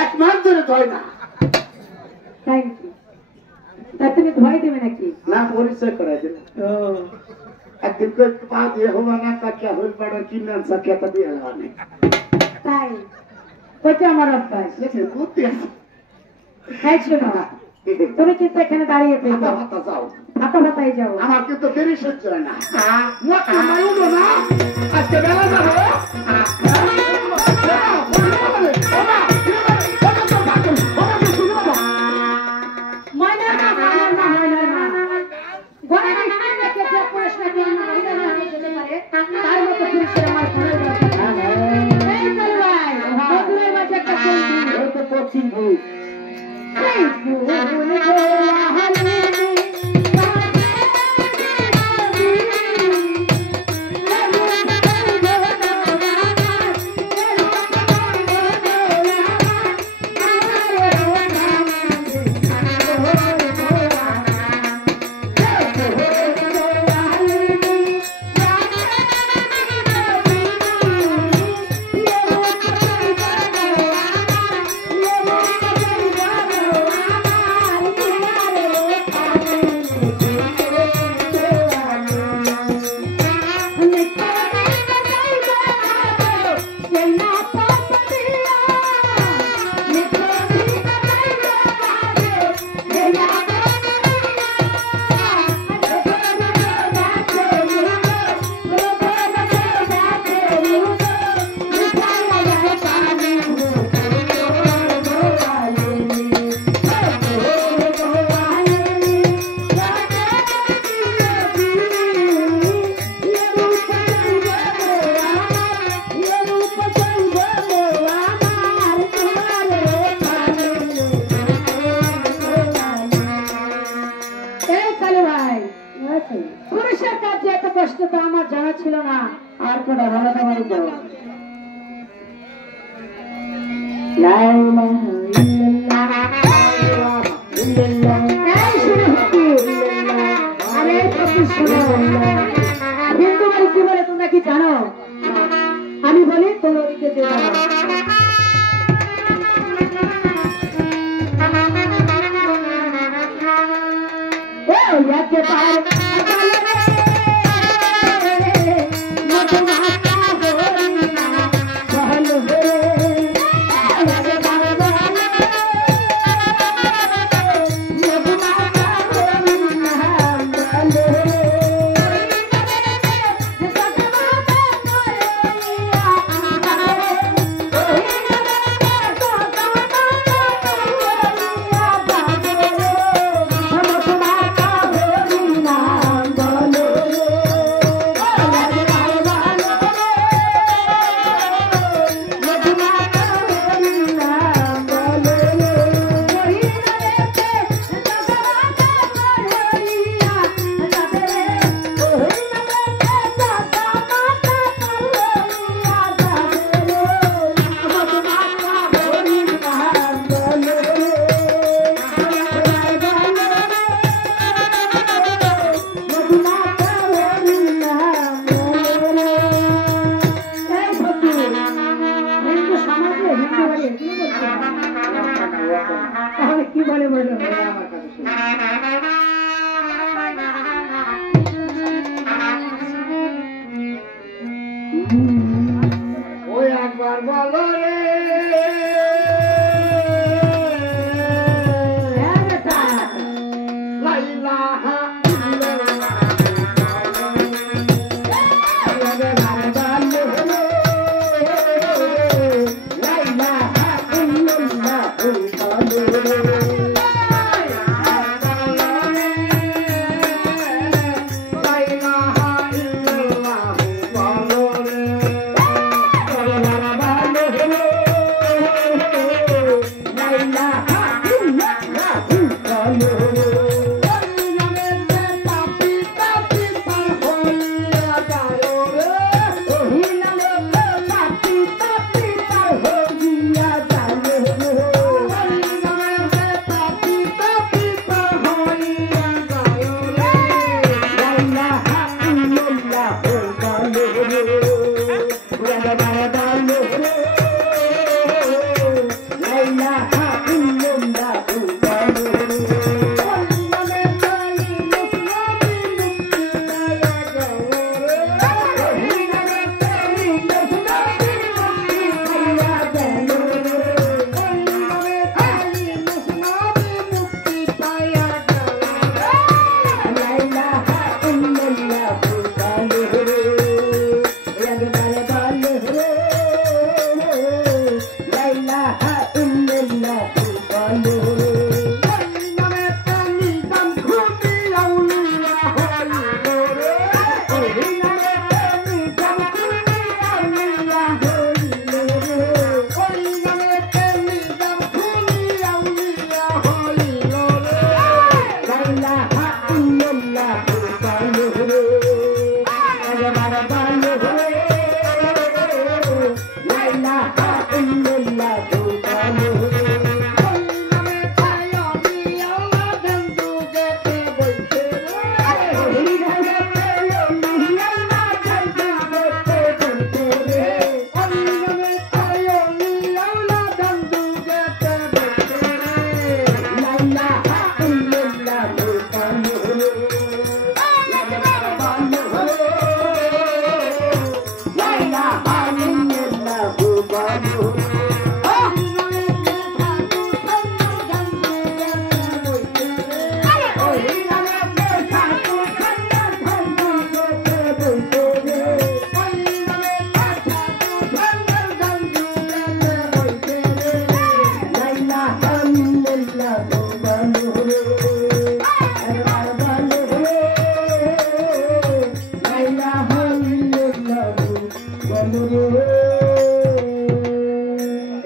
1 মাস ধরে ধয় না। তাই নাকি? তা তুমি ধোয়াই দেবে নাকি? না, পরিচয় করাই দিল। একদিন পা দিয়ে হবা না, কাকিয়া হইল পাড়ার কিনে আনসা খেতা দিয়ে হওয়া নেই। তাই ওইটা আমার অভ্যাস। বুদ্ধি আছে। হ্যাঁ শোনো, তুমি কিন্তু এখানে দাঁড়িয়ে পেয়েছো, হাতা যাও, হাতা হাতাই যাও। আমার কিন্তু দেরি সহ্য হয় না। মোটা মারুন না, আজকে বেলা যাবো। পুরুষের কাজে এত কষ্ট তো আমার জানা ছিল না। আর কোটা ভালো তোমার যাও। হিন্দু বাড়ি কি বলে তোমরা কি জানো? আমি বলি তোমরা ওদিকে যে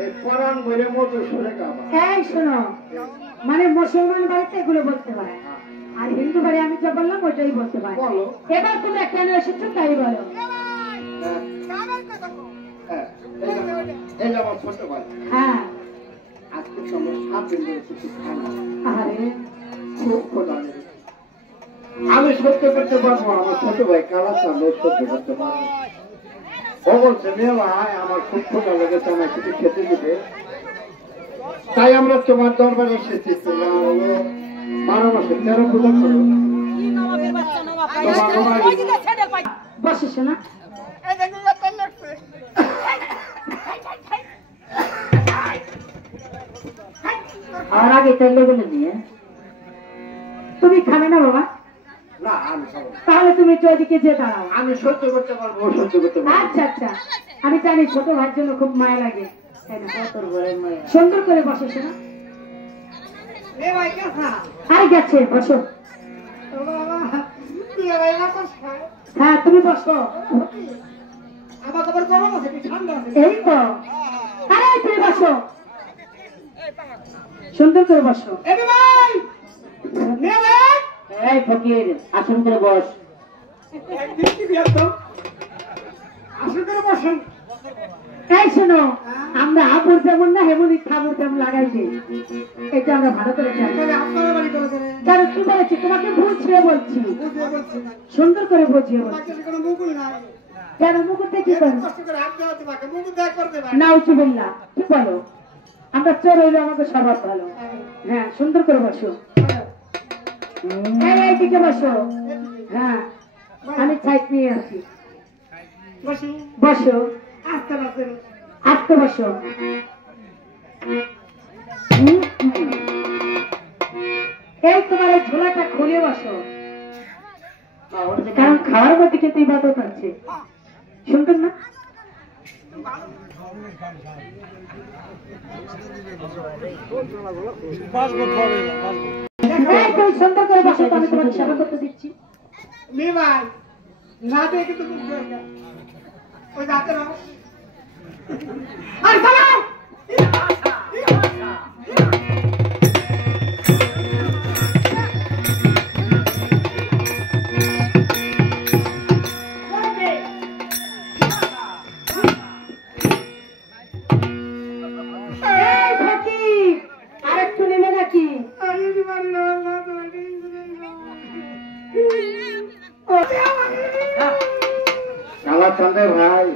এই পরাণ বইরে মতো শুনে গাবা। এই শোনো, মানে মুসলমান বাড়িতে এগুলো বলতে হয়, আর হিন্দু বাড়ি আমি যা বললাম ওইটাই বলতে হয়। বলো। এবার তুমি কেন এসেছো তাই বলো। হ্যাঁ, এই যে আমার ছোট ভাই, হ্যাঁ, আজকে তো আমরা 7 দিন ধরে কিছু খাই না। আরে খুব ক্ষুধা লেগেছে। আমি সহ্য করতে পারবো, আমার ছোট ভাই কালা চালে সহ্য করতে পারবো। ও বলছে মেয়ে ভাই আমার খুব ক্ষুধা লেগেছে, আমার কিছু খেতে দিবে। তাই আমরা তোমার দরবারে এসেছি। তোমরা হলো 12 মাসে 13 পূজা করো। বসে শোনা। আর আগে তেল লেগে নিয়ে তুমি খাবে না বাবা? না আমি খাবো না। তাহলে তুমি তো ওইদিকে যে দাঁড়াও। আমি সহ্য করতে পারবো, ও সহ্য করতে পারবো। আচ্ছা আচ্ছা, আমি জানি ছোট ভাইয়ের জন্য খুব মায়া লাগে, তাই না? সুন্দর করে বসে শোনা। আরে গেছে, বসো। হ্যাঁ তুমি বসো। আমার খবর গরম আছে কি ঠান্ডা আছে? এই তো, আরে তুমি বসো, সুন্দর করে বসো। এই ফকির, আসন করে বস। এই শোনো, আমরা আপুর যেমন না হেমনি খাবুর তেমন লাগাইছি, এটা আমরা ভালো করে জানি। কারণ কি বলেছি তোমাকে বুঝিয়ে বলছি, সুন্দর করে বুঝিয়ে বলছি। কেন মুকুটে কি করবো? না উঁচু বললা, কি বলো? আমরা চোর হইলে আমাকে স্বভাব ভালো। হ্যাঁ, সুন্দর করে বসো। এইদিকে বসো। হ্যাঁ, আমি সাইড নিয়ে আসি। বসো, আস্তে বসো। এই তোমার এই ঝোলাটা খুলে বসো, কারণ খাওয়ার মধ্যে কিন্তু ইবাদত আছে। শুনতেন না? তুই সুন্দর করে বসো, আমি তোমাকে সেবা করতে দিচ্ছি। না দেখে তো ওই রাতের আরেকটু নেবে নাকি? কালা চাঁদের ভাই,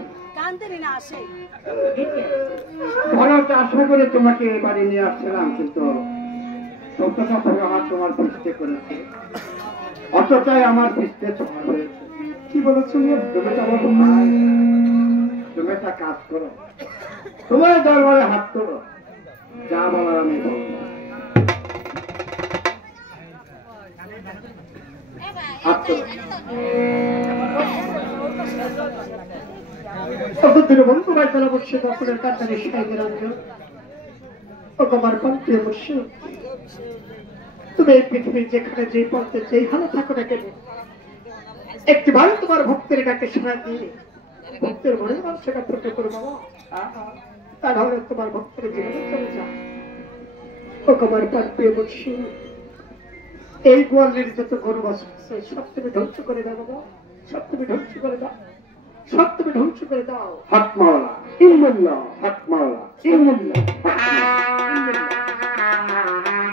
ভালো আশা করে তোমাকে এবারে নিয়ে আসছিলাম, কিন্তু সত্য কথা আমার তোমার পিছতে করেছে, অতটাই আমার পিছতে ছোঁয়া হয়েছে। কি বলেছো? তুমি তো আমার ভাই, তুমি একটা কাজ করো, তোমার দরবারে হাত করো, যা বলার আমি বলবো। হাত করো। বন্ধু ভাই তারা বসে তখনের কাতারে সাইদের আনলো। ও আমার পান্তে বসে তুমি এই পৃথিবীর যেখানে যে পন্থে যেই হালে থাকো না কেন, একটি বার তোমার ভক্তের ডাকে শোনা দিয়ে ভক্তের মনে মানুষের ফুটে করে বাবা, তা নাহলে তোমার ভক্তের জীবনে চলে যা। ও আমার পান্তে বসে এই গোয়ালের যত গরু আছে সব তুমি ধ্বংস করে দাও বাবা, সব তুমি ধ্বংস করে দাও, সব তুমি ধ্বংস করে দাও। হক মাওলা, ইল্লাল্লাহ, হক মাওলা, ইল্লাল্লাহ।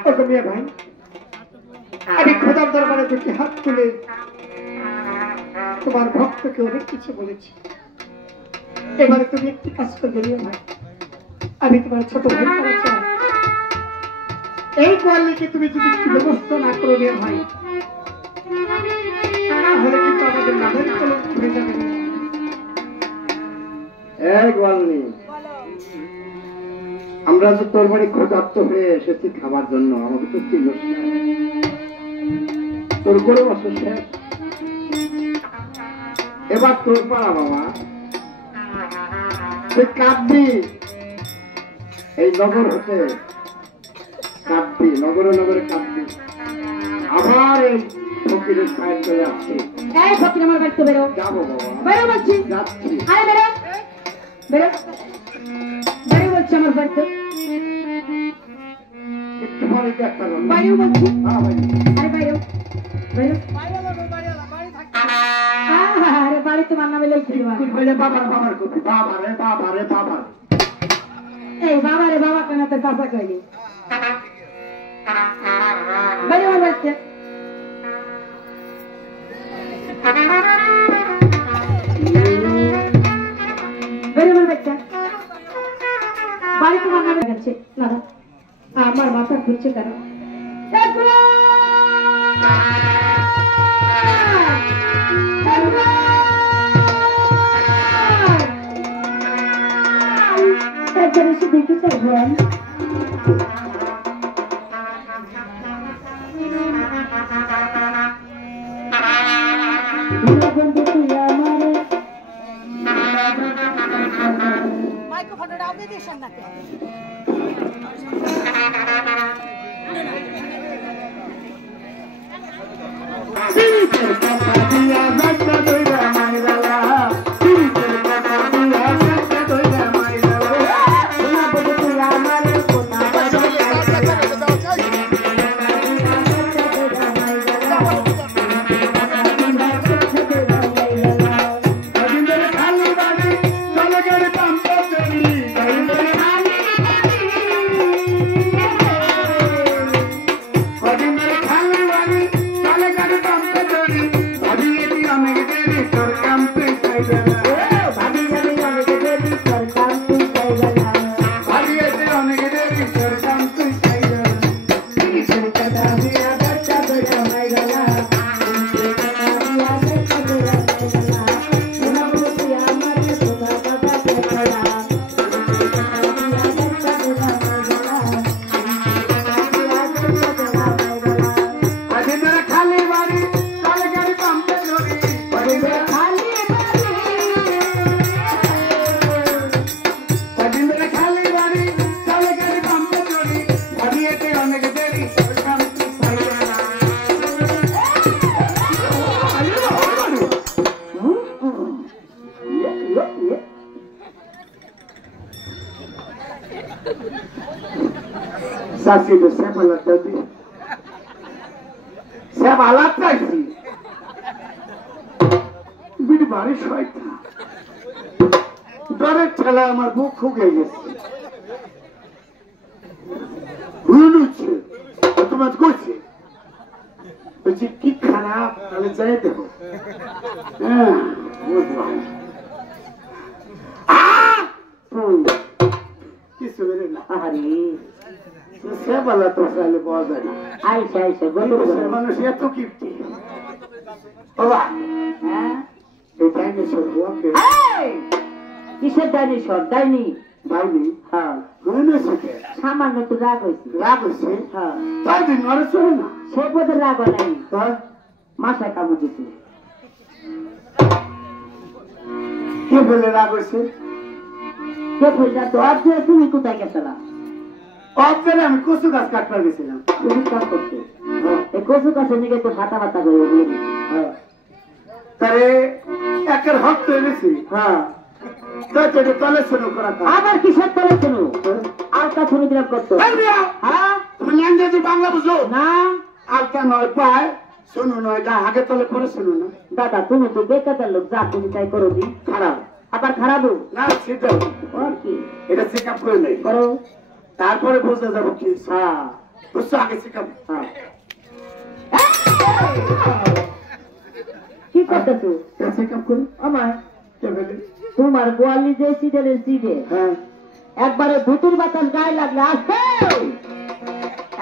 ওকে মিয়া ভাই, আমি খোদার দরবারে দুটি হাত তুলে তোমার ভক্তকে অনেক কিছু বলেছি। এবারে তুমি একটি কাজ করবে মিয়া ভাই, আমি তোমার ছোট ভাই করা চাই। এই কোয়ালিকে তুমি যদি একটু ব্যবস্থা না করো মিয়া ভাই, তাহলে কিন্তু আমাদের নামের কলঙ্ক হয়ে যাবে। এক বলনি, আমরা তো তোর বাড়ি ক্ষুধার্ত হয়ে এসেছি খাবার জন্য, আমাকে তো চিনিস না। তোর গরু বছর শেষ, এবার তোর পাড়া বাবা, তুই কাঁদবি, এই নগর হতে কাঁদবি, নগরে নগরে কাঁদবি, আবার এই ফকিরের পায়ে চলে আসছে। এই ফকির আমার বাড়িতে বেরো যাবো বাবা, বেরো বলছি যাচ্ছি। আরে বেরো বেরো বেরো বলছি আমার বাড়িতে একটু পরে একটা কথা। বাইরেও বলছি হ্যাঁ, ভাই। আরে বাইরেও বেরো আরে বাড়ি তোমার নামে লিখে দিবা তুই বলে বাবার বাবার করবি, বাবারে বাবারে বাবার। এই বাবা রে বাবা কেন তো চাচা কইলি বেরো আমার বাড়িতে বেরো আমার বাচ্চা বাড়ি তোমার নামে গেছে না আমার মাথা ঘুরছে কেন একবার এসে দেখে চাইবেন Sasi do sema la tabi. Sema la tabi. Bidi barish hoyta. Dore chala amar buk huge gese. Huluche. Otomat koche. Biji ki kharab tale jay dekho. Kisu mere na. আরে সেবালা তো সালে পাওয়া যায় না। আইসা আইসা গল্প মানুষের মানুষ এত কীর্তি। বাবা, হ্যাঁ এই ডাইনোসর ওকে কিসের ডাইনোসর ডাইনি ডাইনি হ্যাঁ ডাইনোসরকে সামান্য তো রাগ হয়েছে রাগ হয়েছে। হ্যাঁ তাই দিন নড়ে চলে না। সে বোধহয় রাগ হয় নাই তাই মাথায় কামড় দিছে কে বলে রাগ হয়েছে? কে বললা তো আর তুমি কোথায় গেছিলা অপরে আমি কচু গাছ কাটতে গেছিলাম। তুমি কাজ করতে এই কচু গাছের নিকে তো হাতা হাতা করে দিয়ে তারে একের হক তো এনেছি। হ্যাঁ তাই তো তলে শুরু করা था। আবার কিসের তলে শুনো আলতা শুনে দিলাম করতো হ্যাঁ তুমি ইংরেজি বাংলা বুঝো না আলতা নয় পায় শুনো নয় যা আগে তলে পরে শুনো না। দাদা তুমি তো বেকার লোক যা তুমি তাই করো দি খারাপ আবার খারাপও না সেটা ওর কি এটা চেক আপ করে নেই, করো তারপরে বুঝতে যাবো কি হ্যাঁ বুঝছো আগে চেক আপ। হ্যাঁ কি করতেছো চেক আপ করে আমার কে বলে? তোমার গোয়ালি যে সিডেলের সিডে হ্যাঁ একবারে ধুতির বাতাস গায়ে লাগলে আসবে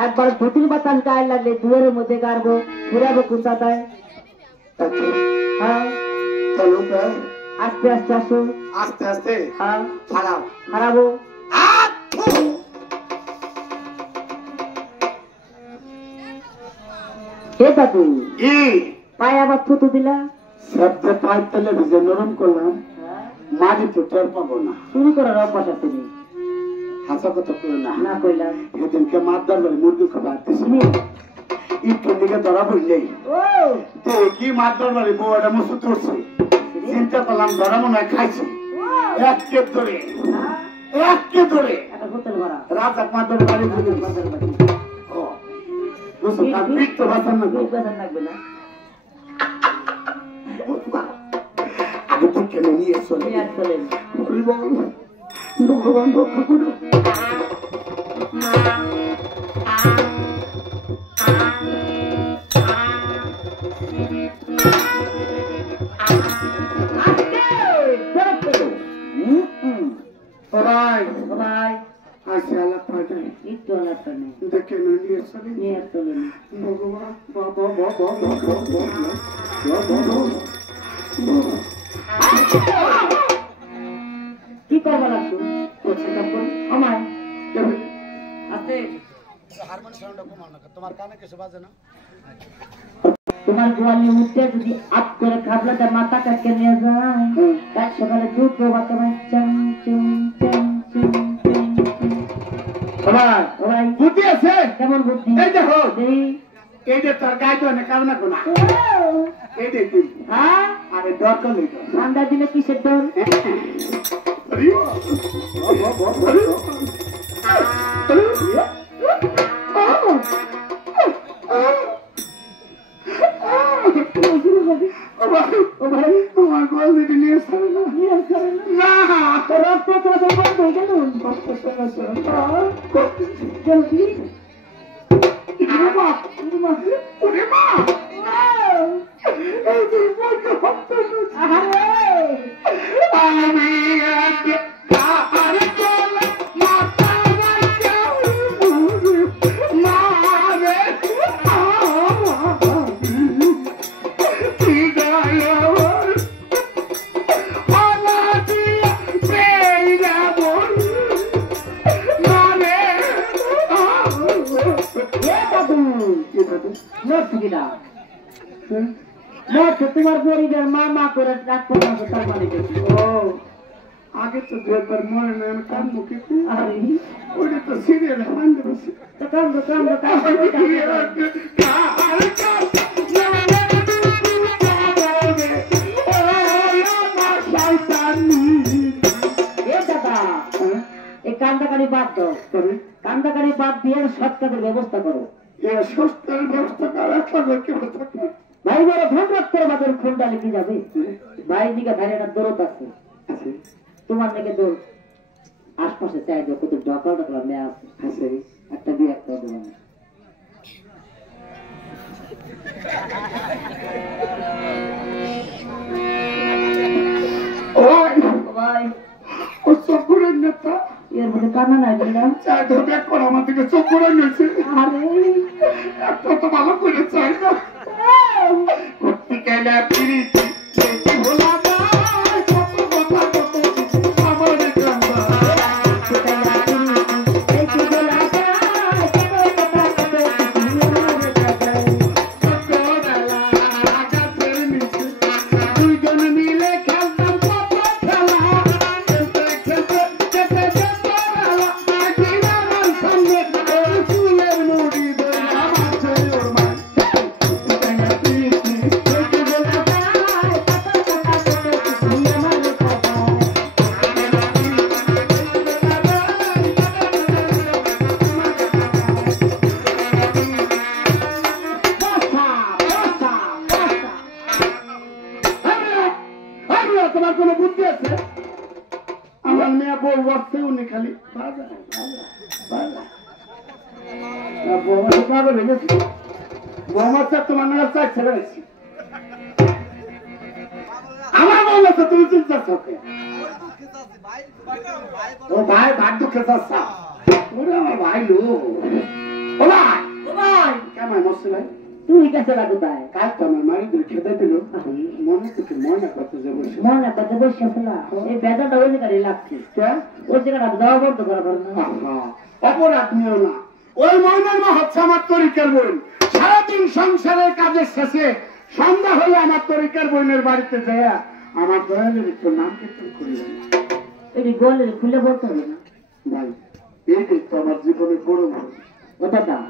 একবার ধুতির বাতাস গায়ে লাগলে দুয়ারের মধ্যে গাড়বো ঘুরাবো কুচাটায় আচ্ছা হ্যাঁ চলো প্রায় আস্তে আস্তে আসো আস্তে আস্তে হ্যাঁ খারাপ হারাবো কে দাদু কি পায়ে আবার থুতু দিলা সবচেয়ে পাইপ তেলে ভিজে নরম করলাম মাটি তো টের পাবো না। শুরু করার অভ্যাস আছে তুমি হাসা কথা করে না না কইলাম এদিনকে মারদার বলে মুরগি খাবার দিছি তুমি একটু দিকে ধরা পড়লেই ও দেখি মাত্র বাড়ি বউ একটা মসু তুলছে চিন্তা করলাম ধরা মনে হয় খাইছি এককে ধরে একটা হোটেল ভাড়া রাজা মাত্র বাড়ি ঢুকে বাজার বাড়ি ও বুঝছো তার পিঠ তো বাঁচান না খুব বেতন লাগবে না আগে তো কেন নিয়ে চলে নিয়ে আর চলেন ভগবান রক্ষা করো ভাই ভাই আসে আলাপ পাঠাই একটু আলাদা নেই দেখে নিয়ে চলে নিয়ে আর চলেন ভগবান বাবা কি করবো লাগতো কোথায় কাম করি আমায় আছে তোমার গোয়ালি উঠে যদি আপ করে খাবলাটা মাথা কাটকে নিয়ে যায় কাল সকালে দুধ প্রভাত তোমায় চাং চুং চাং চুং ভাই বুদ্ধি আছে কেমন বুদ্ধি এই দেখো দেই এই যে তোর গায়ে তো কারণ না কোনা এই দেখি হ্যাঁ আরে দরকার নেই তো ঠান্ডা দিলে কিসের ডর তোমার গোল দিকে নিয়ে আসলে না রক্ত তো বন্ধ হয়ে গেল জলদি তোমার গরিবের মা করে রাগ করতে তার মানে ও আগে তো দু একবার মরে না আমি কান মুখে আরে ওইটা তো সিরিয়াল হান্ডে বসে তো কান্দো এই কান্দাকারি বাদ দাও কান্দাকারি বাদ দিয়ে সৎকারের ব্যবস্থা করো সুস্থের ব্যবস্থা করা কি থাকবে ভাই বড় ফোন রাখতে আমাদের ফোনটা লিখে যাবে ভাই দিকে ভাই একটা দৌড়ত আছে তোমার নাকি দৌড় আশপাশে চাই যে কত ডকাল ডকাল মেয়ে আছে একটা বিয়ে একটা দেবেন ভাই ও চকুরের নেতা এর মধ্যে কান্না নাই না চাই ধরে এখন আমার দিকে চকুরের নিয়েছে আরে একটা তো ভালো করে চাই না করতে গেলে পিড়িতি ভোলা কত কথা কত আমার কান্দা দুইজন মিলে খেলতাম কত খেলা খেলতে খেলতে যেতে যেতে আমার সঙ্গে চুলের মুড়ি ধরে আমার শরীর মান তোমার কোনো বুদ্ধি আছে আমার মেয়ে বউ বসছে উনি খালি তোমার নাগাল চাই ছেড়ে গেছি আমার বউ আছে তুমি চিন্তা চোখে ও ভাই ভাত দুঃখে চাচ্ছা ওরে আমার ভাই লো ও ভাই কেমন মস্ত ভাই তুই কাছে লাগো তাই কাল তো আমার মারি ধরে খেতে দিল মনে থেকে মনে করতে যে বসে মনে করতে বসে না এই বেদাটা ওই জায়গায় লাগছে ওই জায়গাটা দেওয়া বন্ধ করা পারো না অপরাধ নিও না ওই ময়নার মা হচ্ছে আমার তরিকার বোন সারাদিন সংসারের কাজের শেষে সন্ধ্যা হলে আমার তরিকার বোনের বাড়িতে যায় আমার দয়ালের একটু নাম কীর্তন করি এটি গোলে খুলে বলতে হবে না ভাই এই তো আমার জীবনে বড় ভুল ওটা দাম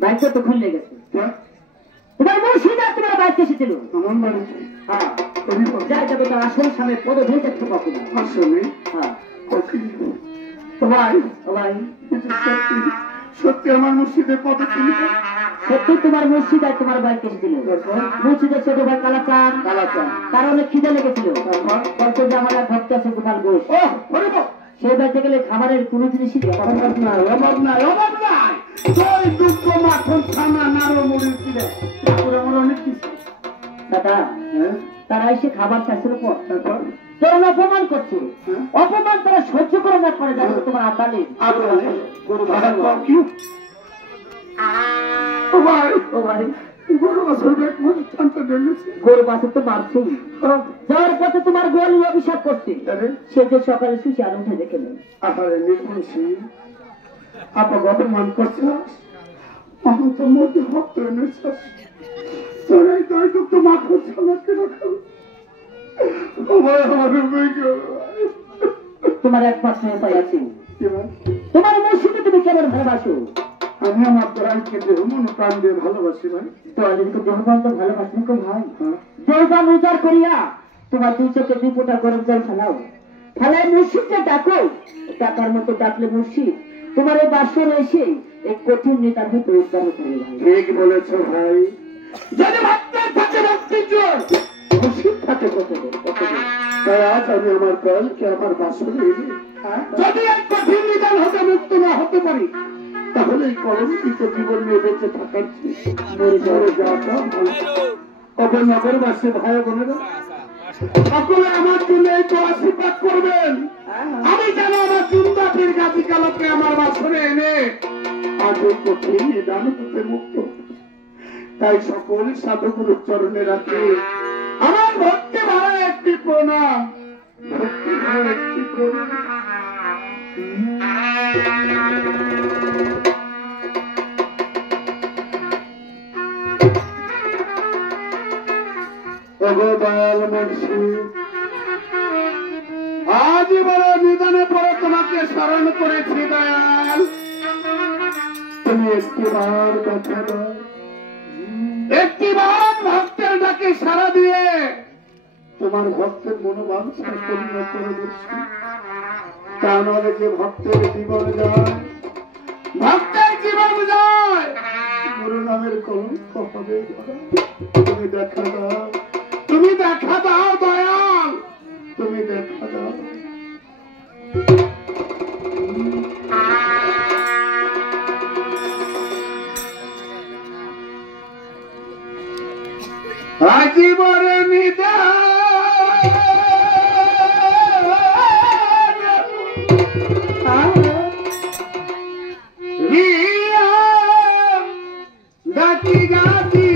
বাইকটা তো খুলে গেছে তোমার মুর্শিদ আর তোমার বাড়িতে এসেছিল। আমার বাড়িতে হ্যাঁ যাই যাবে তার আসল সামনে পদ ধরে দেখতে পাবো না। আসলে হ্যাঁ ভাই ভাই সত্যি আমার মুর্শিদের পদে চিনি সত্যি তোমার মুর্শিদ আর তোমার বাড়িতে এসেছিল। মুর্শিদের ছোট ভাই কালাচাঁদ তার অনেক খিদে লেগেছিল। তারপর যে আমার এক ভক্ত আছে গোপাল ঘোষ, সেই বাড়িতে গেলে খাবারের কোনো জিনিসই অভাব নাই অভাব নাই অভাব নাই। দই দুধ মাখন ছানা নাড়ু মুড়ি ছিলে তারপরে আমার অনেক কিছু দাদা তারা এসে খাবার চাইছিল পর তোরা অপমান করছে। অপমান তারা সহ্য করে না করে যাবে তোমার আতালে গরু ভাড়া কি ও ভাই গরু বাছুর শান্ত ঢেলেছে গরু বাছুর তো মারছেই। যাওয়ার পথে তোমার গোয়ালি অভিশাপ করছে। সে যে সকালে সুশি আর উঠে দেখে নেই। আহারে নির্বংশী আপা অপমান করছে আমি তো মধ্যে ভক্ত এনেছিস তোরাই দই দুধ মাখন ছানা কেন খাবো তোমার একমাত্র উপায় আছে। তোমার মুর্শিদকে তুমি কেমন ভালোবাসো? আমি আমার প্রাণকে দেহমন প্রাণ দিয়ে ভালোবাসি ভাই। তোমাদেরকে দেহমন তো ভালোবাসি না ভাই। দেহমন উজাড় করিয়া তোমার দুই চোখে দুই ফোঁটা গরম জল ফেলাও। ফেলায় মুর্শিদকে ডাকো। ডাকার মতো ডাকলে মুর্শিদ তোমার এই বাসরে এসে এই কঠিন নেতার ভিতরে উদ্ধার হতে হবে। ঠিক বলেছ ভাই। যদি ভক্তের থাকে ভক্তির জোর মুর্শিদ থাকে কত তাই আজ আমি আমার প্রাণকে আমার বাসরে এনে যদি এক কঠিন নিদান হতে মুক্ত না হতে পারি তাহলে এই কলঙ্কিত জীবন নিয়ে বেঁচে থাকার মরে যাওয়াটা ভালো। অপর নগরবাসী ভাই বোনেরা সকলে আমার জন্য এই তো আশীর্বাদ করবেন আমি যেন আমার চুন্দাটির গাছি কালকে আমার বাসরে এনে আজ ওই কঠিন নিদান হতে মুক্ত। তাই সকল সাধুগুরুর চরণে রাখি আমার ভক্তি ভরা একটি প্রণাম ভক্তি ভরা একটি প্রণাম। দয়াল মুর্শিদ আজ বড় নিদানে পরে তোমাকে স্মরণ করেছি দয়াল। তুমি একটিবার কথা দাও একটিবার ভক্তের ডাকে সাড়া দিয়ে তোমার ভক্তের মনোবাঞ্ছা পূর্ণ করে দিচ্ছি। তা নয় যে ভক্তের জীবন যায় ভক্তের জীবন যায় গুরু নামের কলঙ্ক হবে। তুমি দেখা দাও তুমি দেখা দাও দয়াল তুমি দেখা দাও। জীবন গাছি গাছি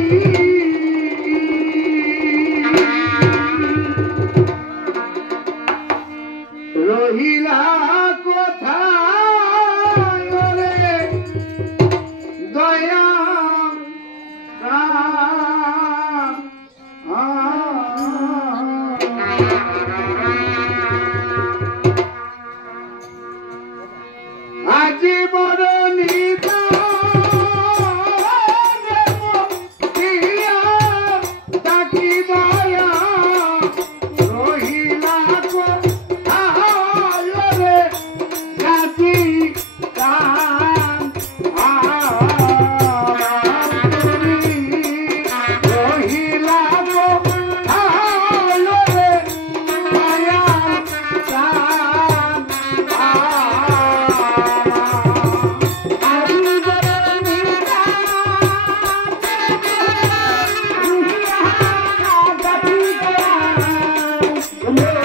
রহিলা কোথায় রে দয়া আজি বড় Yeah.